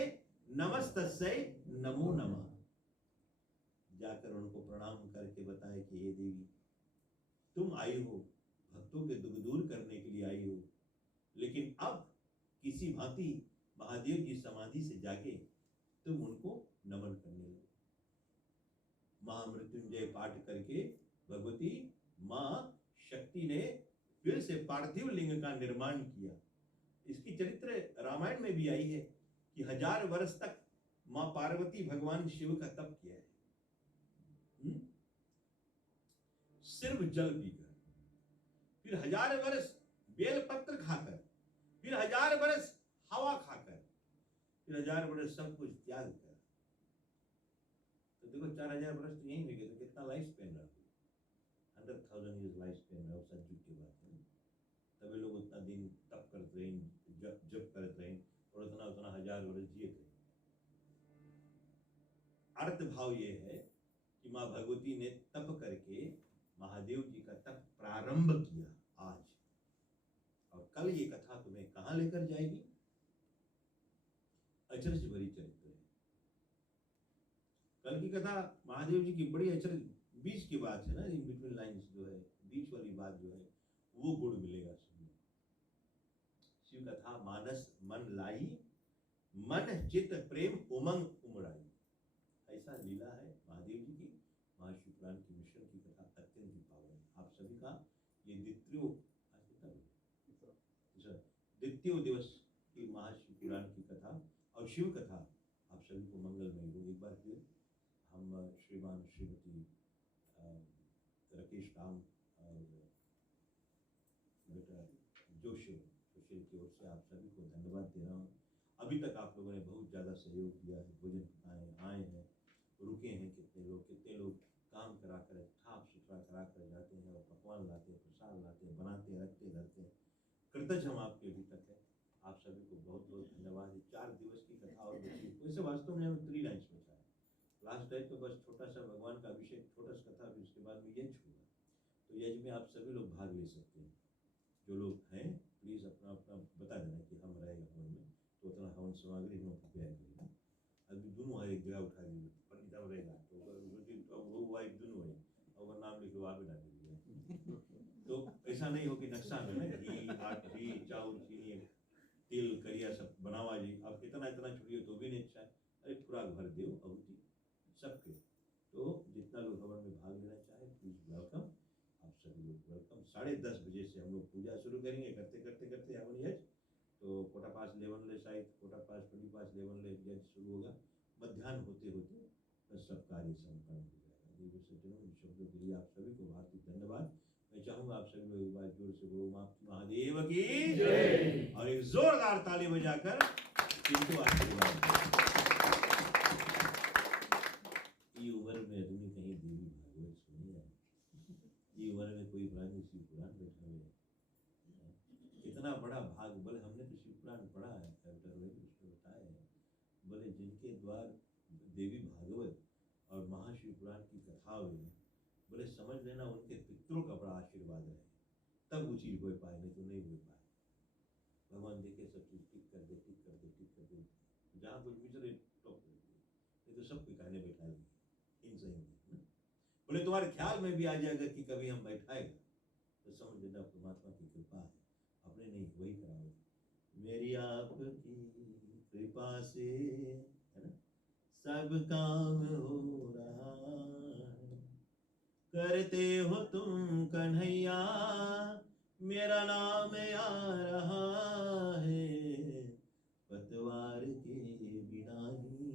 नमस्तस्यै नमो नमः। जाकर उनको प्रणाम करके बताए कि हे देवी, तुम आई हो भक्तों के दुख दूर करने के लिए आई हो, लेकिन अब किसी भांति महादेव जी समाधि से जागे, तुम उनको नमन करने लगे। महामृत्युंजय पाठ करके भगवती मां शक्ति ने फिर से पार्थिव लिंग का निर्माण किया। इसकी चरित्र रामायण में भी आई है कि 1000 वर्ष तक मां पार्वती भगवान शिव का तप किया है। सिर्फ जल पीकर, फिर 1000 वर्ष बेलपत्र खाकर, फिर 1000 वर्ष हवा खाकर, फिर 1000 वर्ष सब कुछ त्याग कर। तो देखो 4000 वर्ष तो यही में गए, तो कितना लाइफ स्पेन रहा, 100,000 ईयर्स लाइफ स्पेन रहा सतयुग के बाद। तभी लोग उतना दिन तप करते रहे, जप करते रहे और उतना 1000 वर्ष जिए थे। अर्थ भाव ये है कि माँ भगवती ने तप करके महादेव जी का तप प्रारंभ किया आज, और कल ये कथा तुम्हें कहां लेकर जाएगी? अचरज भरी चरित्र है। कल की कथा महादेव जी की बड़ी अचरज, बीच की बात है ना, इन बिटवीन लाइन्स जो है, बीच वाली बात जो है, वो गुण मिलेगा सुनने। शिव कथा मानस मन लाई, मन चित्त प्रेम उमंग उमड़ाई। ऐसा लीला है महादेव जी की। महाशिव पुराण की मिश्रण की कथा अत्यंत ही पावन है। आप सभी का ये द्वितीय दिवस की महाशिव पुराण की कथा और शिव कथा आप सभी को मंगलमय हो। एक बार फिर हम श्रीमान श्रीमती राकेश राम और बेटा जोशी की ओर से आप सभी को धन्यवाद दे रहा हूँ। अभी तक आप लोगों ने बहुत ज़्यादा सहयोग दिया है, भोजन पकाए, आए हैं, रुके हैं, कितने लोग काम करा कर साफ सुथरा करा कर जाते हैं और पकवान लाते हैं, प्रसाद लाते हैं, बनाते रखते धरते हैं। कृतज्ञ हम आपके अभी तक है। आप सभी को बहुत बहुत धन्यवाद। 4 दिवस की कथा और बची, वैसे वास्तव में हमें 3 लाइन्स बचा है। लास्ट टाइम तो बस छोटा सा भगवान का अभिषेक, छोटा सा कथा, फिर उसके बाद में यज्ञ होगा। तो यज्ञ में आप सभी लोग भाग ले सकते हैं। जो लोग हैं प्लीज़ अपना अपना बता देना कि हम रहेगा हवन में, तो उतना हवन सामग्री हम प्रिपेयर करेंगे। अभी दोनों एक जगह उठा दीजिए, पंडित हम रहेगा तो वो वाइफ दोनों है, और नाम लिखे वहाँ भी ना दीजिए। तो ऐसा नहीं हो कि नक्शा में ना घी चावल चीनी तिल करिया सब बनावा जी, अब इतना छुड़िए तो भी नहीं अच्छा है। अरे पूरा घर देव अवधि सबके। तो जितना लोग हवन में भाग लेना चाहे प्लीज वेलकम, आप सभी लोग वेलकम। 10:30 बजे से हम लोग पूजा शुरू करेंगे, करते हवन यज्ञ। तो कोटा पास लेवन ले शायद कोटा पास पड़ी पास लेवन ले यज्ञ शुरू होगा। मध्याह्न होते होते सब कार्य संपन्न हो जाएगा। देवी सज्जनों, इन शब्दों के लिए आप सभी को हार्दिक धन्यवाद। मैं चाहूंगा आप सभी लोग एक बार जोर से बोलो महादेव की जय, और एक जोरदार ताली बजाकर इनको आशीर्वाद। ये उम्र में आदमी कहीं देवी भागवत सुनी है, ये उम्र में कोई पुरानी शिव पुराण बैठा हुआ है। कितना बड़ा भाग, बोले हमने तो शिव पुराण पढ़ा है, उसमें बताया है, बोले जिनके द्वार देवी भागवत और महाशिव पुराण की कथा हुई, बोले समझ लेना उनके पितरों का बड़ा आशीर्वाद है, तब वो चीज हो पाए, नहीं तो नहीं हो पाए। भगवान देखे सब चीज ठीक कर दे, जहाँ कुछ मिसरे टॉप कर दे, नहीं तो सब कोई कहने बैठा इन सही में। बोले तुम्हारे ख्याल में भी आ जाएगा कि कभी हम बैठाएगा, तो समझ लेना परमात्मा की कृपा है, अपने नहीं वही कराओ। मेरी आपकी कृपा से है ना सब काम हो रहा है, करते हो तुम कन्हैया मेरा नाम आ रहा है, पतवार के बिना ही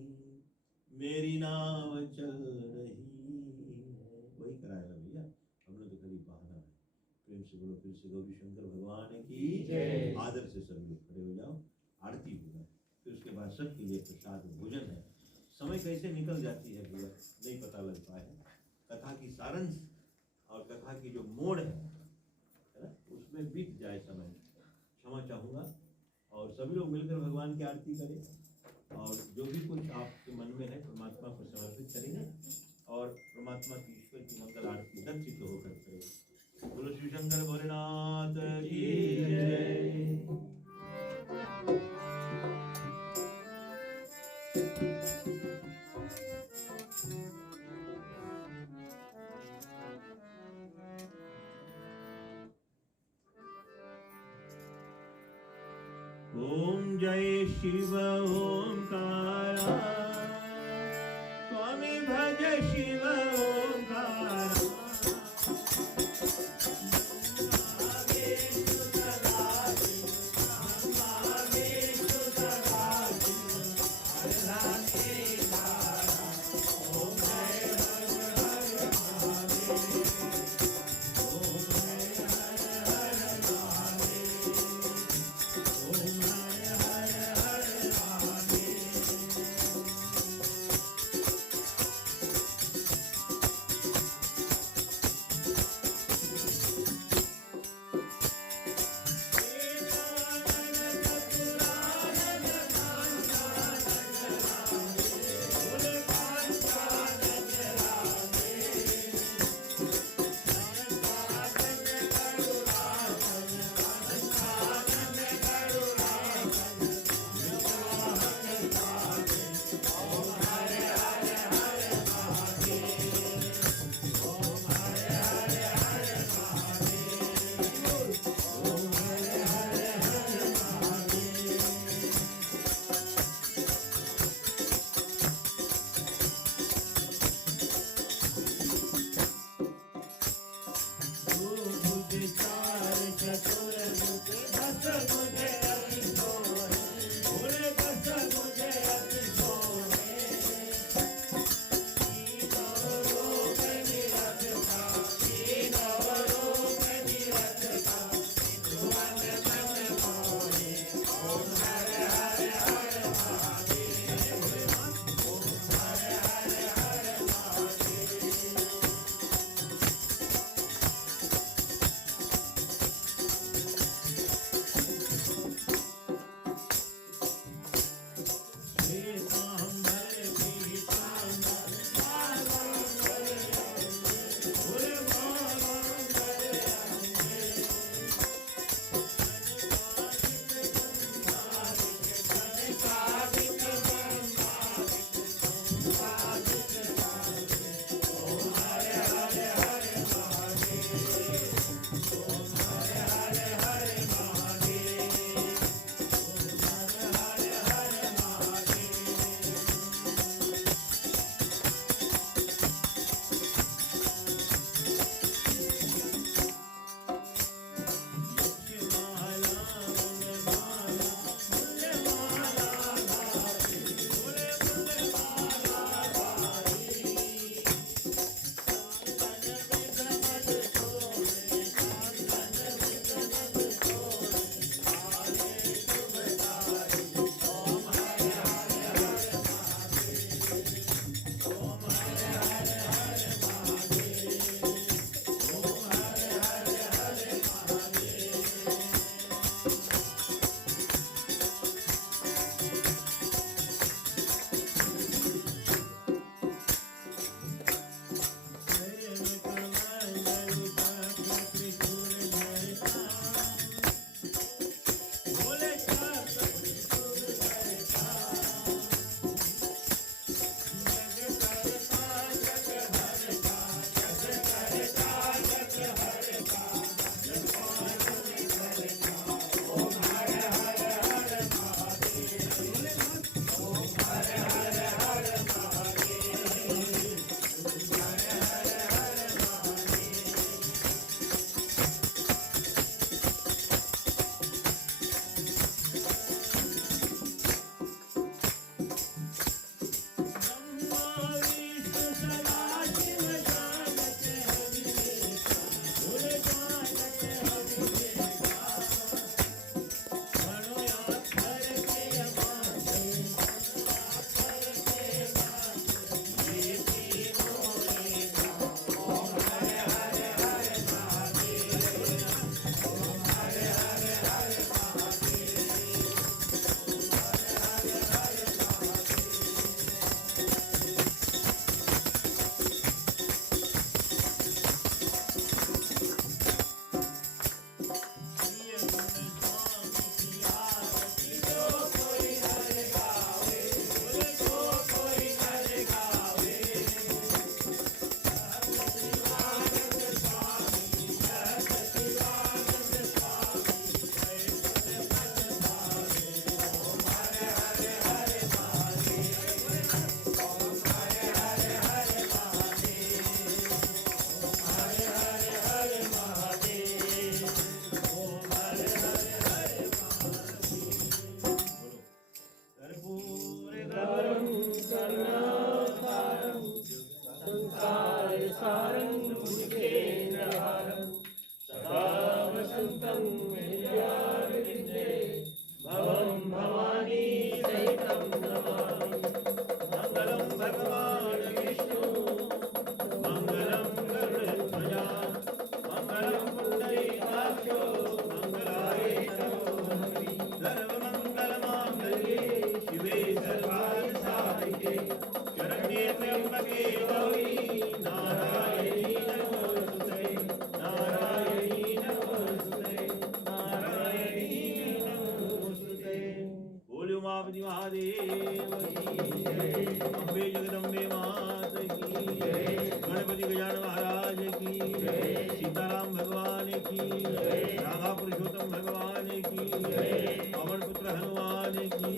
मेरी नाव चल रही है। वही कराएगा भैया, हम लोग तो खाली बहाना है। प्रेम से बोलो फिर से गौरी शंकर भगवान की जय। आदर से सब लोग खड़े हो जाओ, आरती होगा, फिर उसके बाद सबके लिए प्रसाद भोजन है। समय कैसे निकल जाती है भैया नहीं पता लग पाए। कथा की सारंश और कथा की जो मोड़ है ना, उसमें बीत जाए समय, क्षमा चाहूँगा। और सभी लोग मिलकर भगवान की आरती करें और जो भी कुछ आपके मन में है परमात्मा को समर्पित करेंगे और परमात्मा की ईश्वर की मंगल आरती दर्शित होकर करें। बोलो शिव शंकर भोलेनाथ की जय। ओम जय शिव ओंकारा, स्वामी भज शिव ओंकारा। शरणावतारं संसारसारं भुजगेन्द्रहारं सदा वसन्तं हृदयारविन्दे भवं भवानी सहितं नमामि। मंगलम भगवान विष्णु मंगलम गरुड़ध्वजा मंगलम पुंडरीकाक्षो मंगलाय तनोहरि सर्वमंगलमांगल्ये शिवे सर्वार्थसाधिके शरण्ये त्र्यंबके गौरी नारायणी नमोस्तुते नारायणी नमोस्तुते नारायणी नमोस्तुते। बोलो उमापति महादेव की जय, अम्बे जगदम्बे मात की जय, गणपति गजानन महाराज की जय, सीताराम भगवान की जय, राधा पुरुषोत्तम भगवान की जय, पवन पुत्र हनुमान की